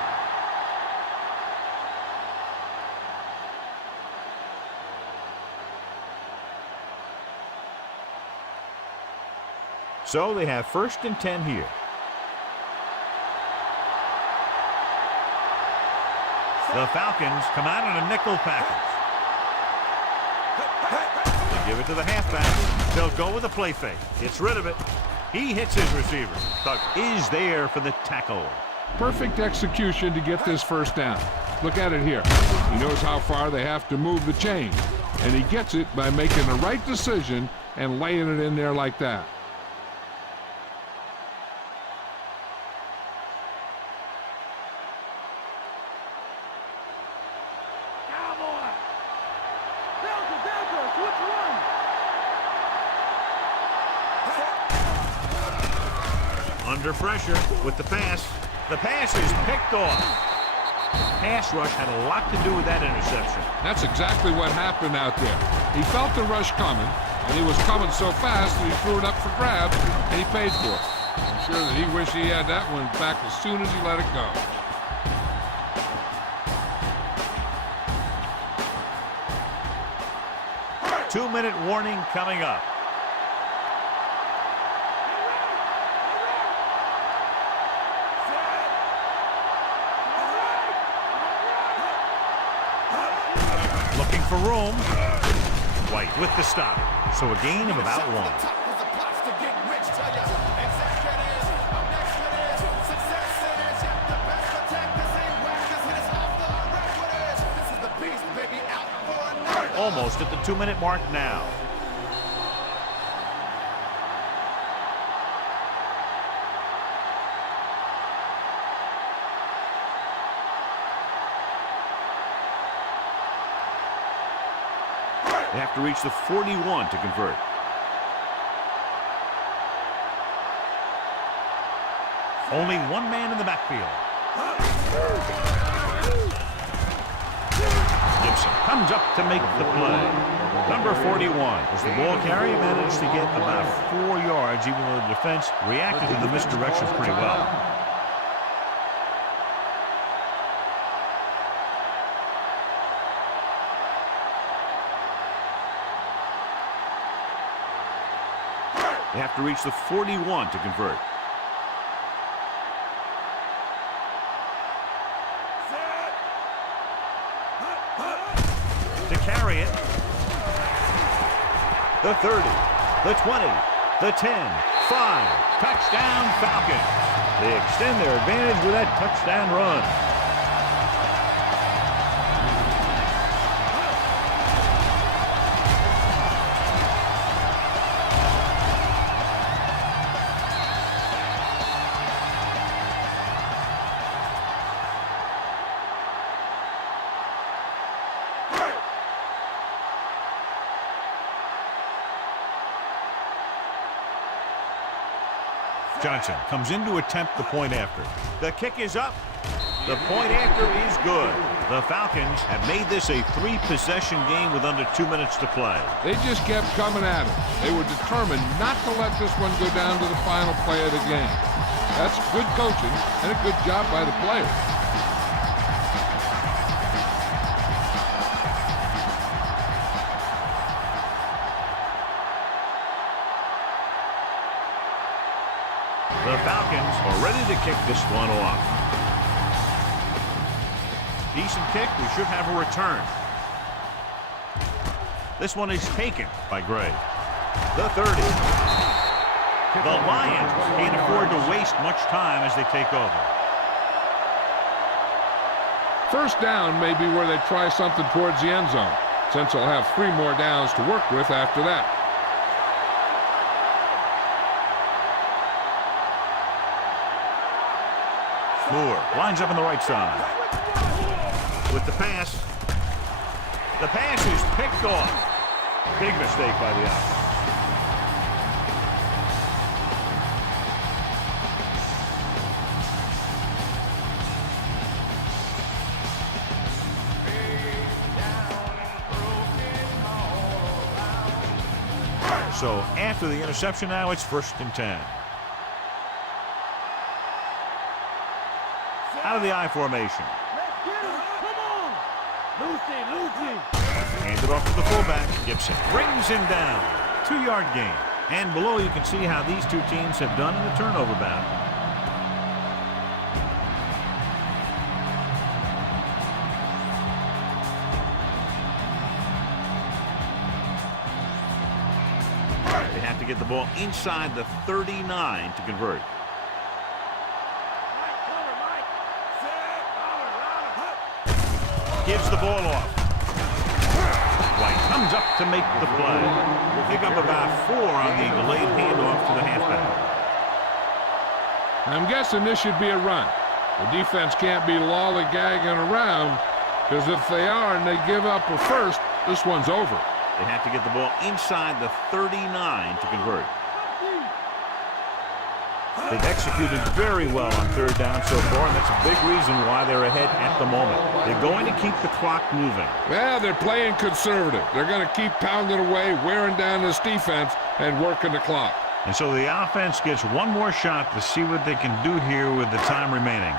So they have 1st and 10 here. The Falcons come out in a nickel package. They give it to the halfback. They'll go with a play fake. Gets rid of it. He hits his receiver. Tuck is there for the tackle. Perfect execution to get this 1st down. Look at it here. He knows how far they have to move the chain, and he gets it by making the right decision and laying it in there like that. Under pressure with the pass. The pass is picked off. Pass rush had a lot to do with that interception. That's exactly what happened out there. He felt the rush coming, and he was coming so fast that he threw it up for grabs, and he paid for it. I'm sure that he wished he had that one back as soon as he let it go. Two-minute warning coming up. Looking for room. White with the stop. So a gain of about 1. Almost at the 2-minute mark now. They have to reach the 41 to convert. Only one man in the backfield. Gibson comes up to make the play. Number 41 as the ball carrier managed to get about 4 yards, even though the defense reacted to the misdirection pretty well. They have to reach the 41 to convert. To carry it. The 30, the 20, the 10, 5. Touchdown Falcons. They extend their advantage with that touchdown run. Johnson comes in to attempt the point after. The kick is up. The point after is good. The Falcons have made this a 3-possession game with under 2 minutes to play. They just kept coming at it. They were determined not to let this one go down to the final play of the game. That's good coaching and a good job by the players. The Falcons are ready to kick this one off. Decent kick. We should have a return. This one is taken by Gray. The 30. The Lions can't afford to waste much time as they take over. 1st down may be where they try something towards the end zone, since they'll have 3 more downs to work with after that. Moore lines up on the right side. With the pass. The pass is picked off. Big mistake by the offense. So after the interception now, it's 1st and 10. Out of the I formation. Let's get him. Come on. Lucy. Hand it off to the fullback. Gibson brings him down. 2-yard gain. And below you can see how these two teams have done in the turnover battle. They have to get the ball inside the 39 to convert. Gives the ball off. White comes up to make the play. We'll pick up about 4 on the delayed handoff to the halfback. I'm guessing this should be a run. The defense can't be lollygagging around, because if they are and they give up a first, this one's over. They have to get the ball inside the 39 to convert. They've executed very well on third down so far, and that's a big reason why they're ahead at the moment. They're going to keep the clock moving. Well, they're playing conservative. They're going to keep pounding away, wearing down this defense, and working the clock. And so the offense gets one more shot to see what they can do here with the time remaining.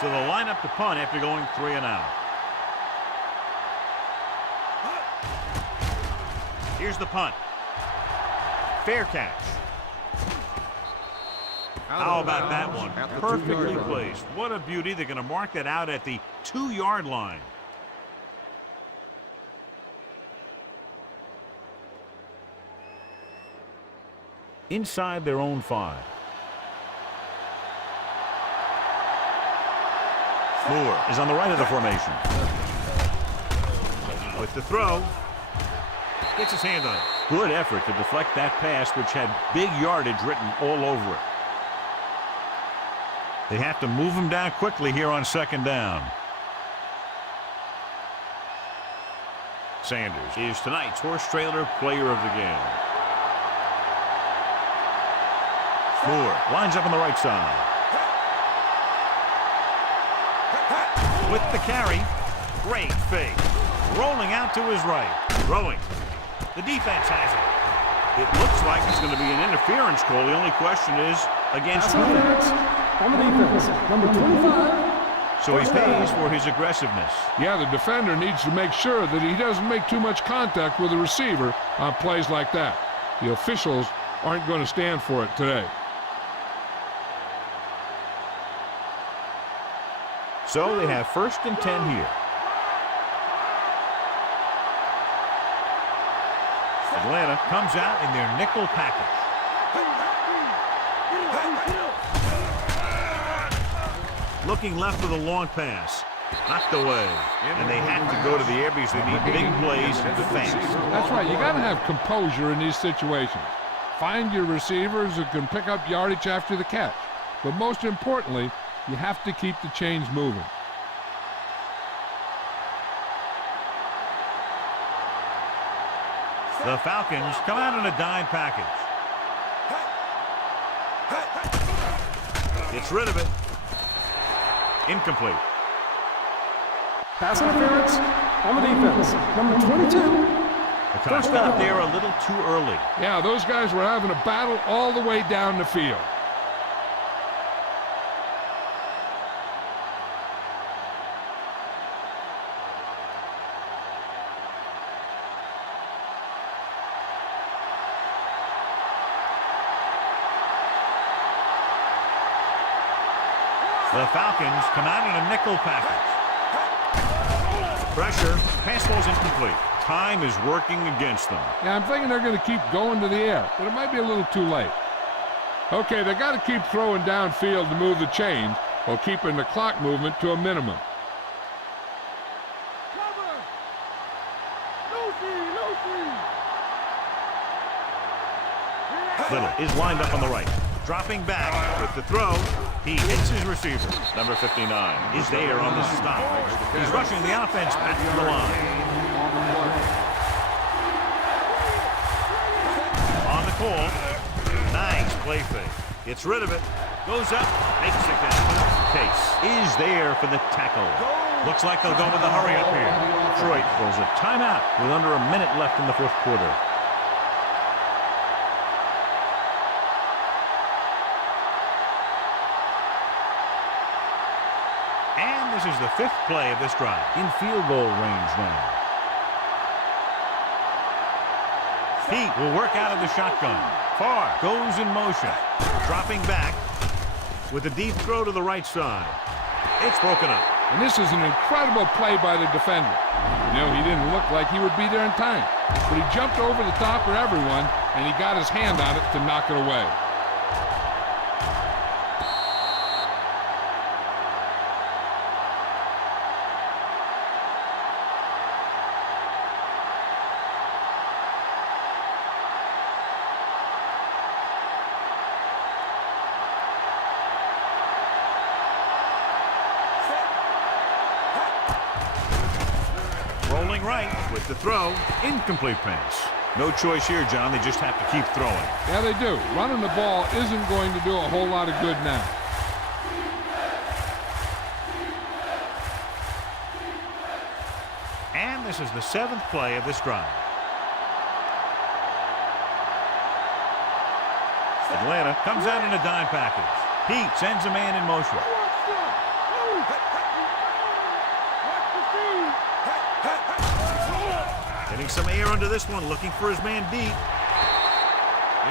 So they'll line up to punt after going 3 and out. Here's the punt. Fair catch. How about that one? Perfectly placed. What a beauty. They're going to mark that out at the 2-yard line. Inside their own 5. Moore is on the right of the formation. With the throw. Gets his hand on it. Good effort to deflect that pass, which had big yardage written all over it. They have to move him down quickly here on 2nd down. Sanders is tonight's horse trailer player of the game. Moore lines up on the right side. With the carry. Great fake. Rolling out to his right. Throwing. The defense has it. It looks like it's going to be an interference call. The only question is against who? On the defense, number 25. So he pays for his aggressiveness. Yeah, the defender needs to make sure that he doesn't make too much contact with the receiver on plays like that. The officials aren't going to stand for it today. So they have 1st and 10 here. Atlanta comes out in their nickel package. Looking left for the long pass. Knocked away. And they have to go to the air because they need big plays fast. That's right. You got to have composure in these situations. Find your receivers who can pick up yardage after the catch. But most importantly, you have to keep the chains moving. The Falcons come out in a dime package. Gets rid of it. Incomplete. Pass interference on the defense, number 22. The clock got there a little too early. Yeah, those guys were having a battle all the way down the field. The Falcons come out in a nickel package. Pressure. Pass ball's incomplete. Time is working against them. Yeah, I'm thinking they're going to keep going to the air, but it might be a little too late. Okay, they got to keep throwing downfield to move the chains while keeping the clock movement to a minimum. Little is lined up on the right. Dropping back with the throw. He hits his receiver. Number 59 is there on the stop. He's rushing the offense back to the line. On the call. Nice play fake. Gets rid of it. Goes up. Makes it down. Case is there for the tackle. Looks like they'll go with the hurry up here. Detroit throws a timeout with under a minute left in the 4th quarter. This is the 5th play of this drive. In field goal range now. Pete will work out of the shotgun. Farr goes in motion. Dropping back with a deep throw to the right side. It's broken up. And this is an incredible play by the defender. You know, he didn't look like he would be there in time, but he jumped over the top of everyone, and he got his hand on it to knock it away. Rolling right with the throw. Incomplete pass. No choice here, John. They just have to keep throwing. Yeah, they do. Running the ball isn't going to do a whole lot of good now. And this is the 7th play of this drive. Atlanta comes out in a dime package. Pete sends a man in motion. Getting some air under this one, looking for his man deep.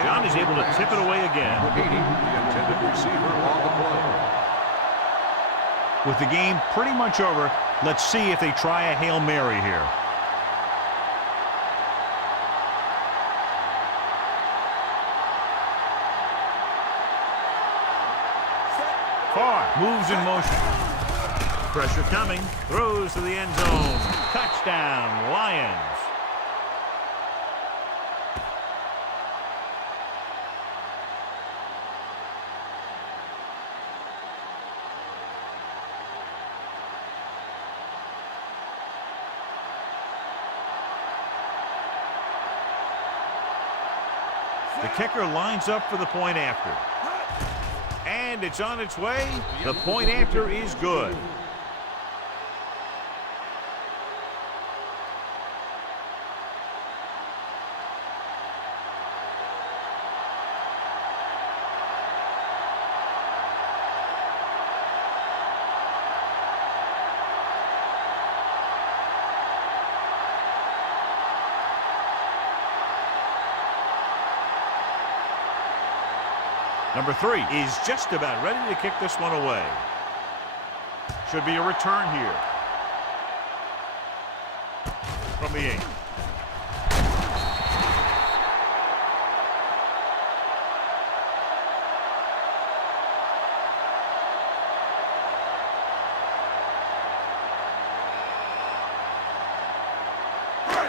John is able to tip it away again. Meeting the intended receiver on the play. With the game pretty much over, let's see if they try a Hail Mary here. Farr moves in motion. Pressure coming. Throws to the end zone. Touchdown, Lions. The kicker lines up for the point after. And it's on its way. The point after is good. Number 3 is just about ready to kick this one away. Should be a return here. From the 8.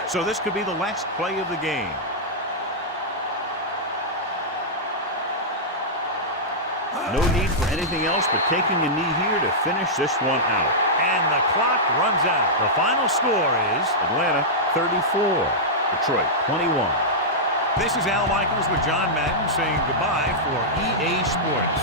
So this could be the last play of the game. No need for anything else but taking a knee here to finish this one out. And the clock runs out. The final score is Atlanta 34, Detroit 21. This is Al Michaels with John Madden saying goodbye for EA Sports.